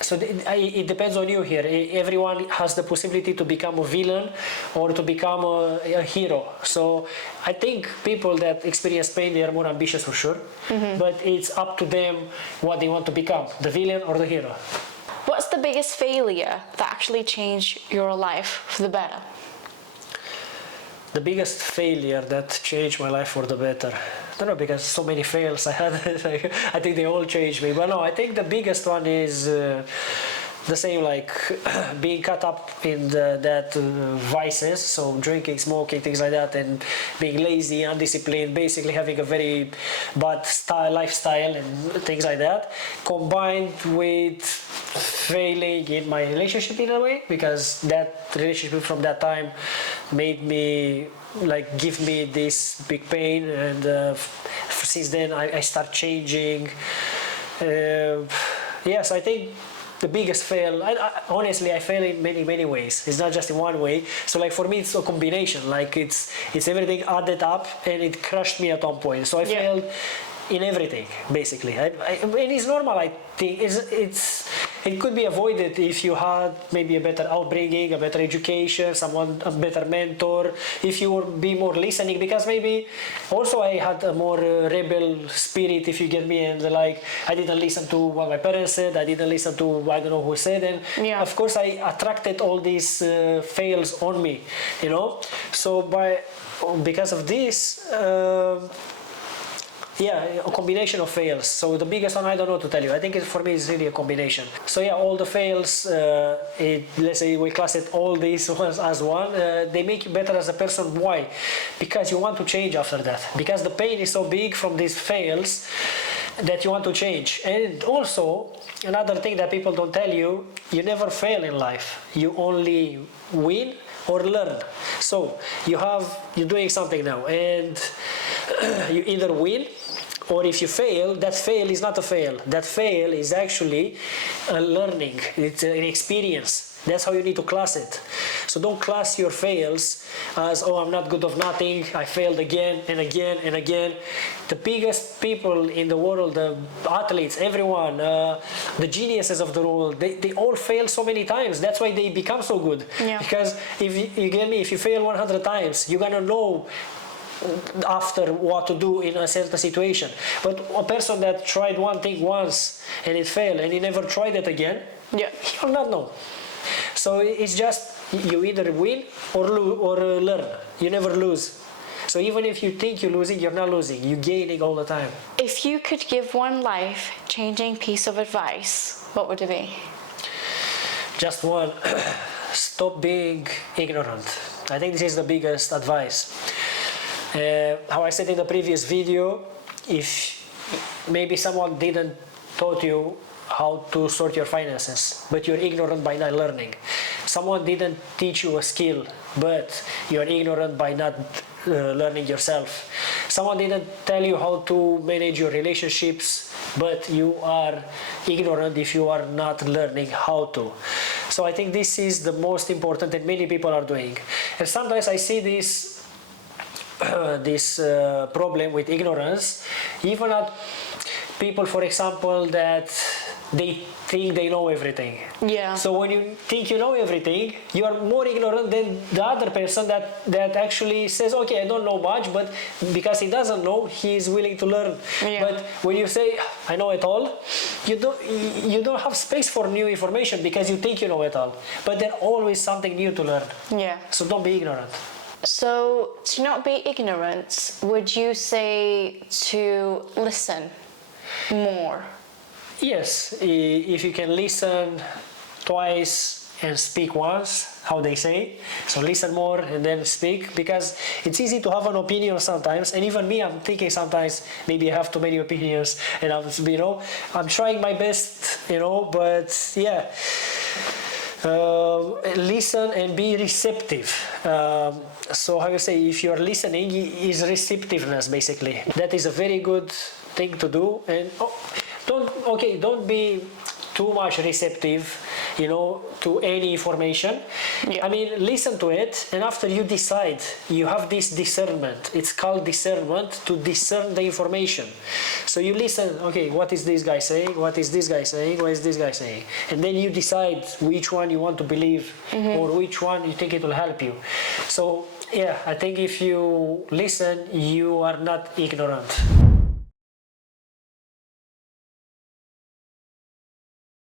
So it depends on you here. Everyone has the possibility to become a villain or to become a hero. So I think people that experience pain, they are more ambitious for sure. But it's up to them what they want to become, the villain or the hero. What's the biggest failure that actually changed your life for the better? The biggest failure that changed my life for the better. I don't know, because so many fails I had. I think they all changed me. But no, I think the biggest one is the same, like being caught up in that vices, so drinking, smoking, things like that, and being lazy, undisciplined, basically having a very bad lifestyle and things like that, combined with failing in my relationship in a way, because that relationship from that time made me like give me this big pain, and since then I start changing. Yes, I think the biggest fail, honestly, I fail in many ways. It's not just in one way. So like for me, it's a combination. Like it's everything added up, and it crushed me at one point. So I failed in everything basically. And it's normal. I think it could be avoided if you had maybe a better upbringing, a better education, a better mentor, if you would be more listening, because maybe also I had a more rebel spirit, if you get me, and like I didn't listen to what my parents said, I didn't listen to I don't know who said, and of course I attracted all these fails on me, you know. So because of this, a combination of fails. So the biggest one, I don't know to tell you. I think for me it's really a combination. So yeah, all the fails, let's say we class it all these ones as one, they make you better as a person. Why? Because you want to change after that. Because the pain is so big from these fails that you want to change. And also, another thing that people don't tell you, you never fail in life. You only win or learn. So you're doing something now, and you either win, or if you fail, that fail is not a fail. That fail is actually a learning. It's an experience. That's how you need to class it. So don't class your fails as, oh, I'm not good of nothing, I failed again and again and again. The biggest people in the world, the athletes, everyone, the geniuses of the world, they all fail so many times. That's why they become so good. Yeah. Because if you get me, if you fail 100 times, you're gonna know after what to do in a certain situation. But a person that tried one thing once and it failed and he never tried it again, he will not know. So it's just you either win or learn. You never lose. So even if you think you're losing, you're not losing. You're gaining all the time. If you could give one life-changing piece of advice, what would it be? Just one. Stop being ignorant. I think this is the biggest advice. How I said in the previous video, if maybe someone didn't taught you how to sort your finances, but you're ignorant by not learning. Someone didn't teach you a skill, but you're ignorant by not learning yourself. Someone didn't tell you how to manage your relationships, but you are ignorant if you are not learning how to. So I think this is the most important that many people are doing. And sometimes I see this problem with ignorance, even at people, for example, that they think they know everything. Yeah. So when you think you know everything, you are more ignorant than the other person that actually says, okay, I don't know much, but because he doesn't know, he is willing to learn. Yeah. But when you say, I know it all, you don't have space for new information because you think you know it all. But there's always something new to learn. Yeah. So don't be ignorant. So to not be ignorant, would you say to listen more? Yes, if you can listen twice and speak once, how they say. So listen more and then speak, because it's easy to have an opinion sometimes. And even me, I'm thinking sometimes maybe I have too many opinions, and I'm trying my best, but yeah. Listen and be receptive. So how you say, if you're listening, is receptiveness basically. That is a very good thing to do. And don't be too much receptive, to any information. Yeah. I mean, listen to it, and after you decide, you have this discernment. It's called discernment, to discern the information. So you listen, okay, what is this guy saying? What is this guy saying? What is this guy saying? And then you decide which one you want to believe, or which one you think it will help you. So yeah, I think if you listen, you are not ignorant.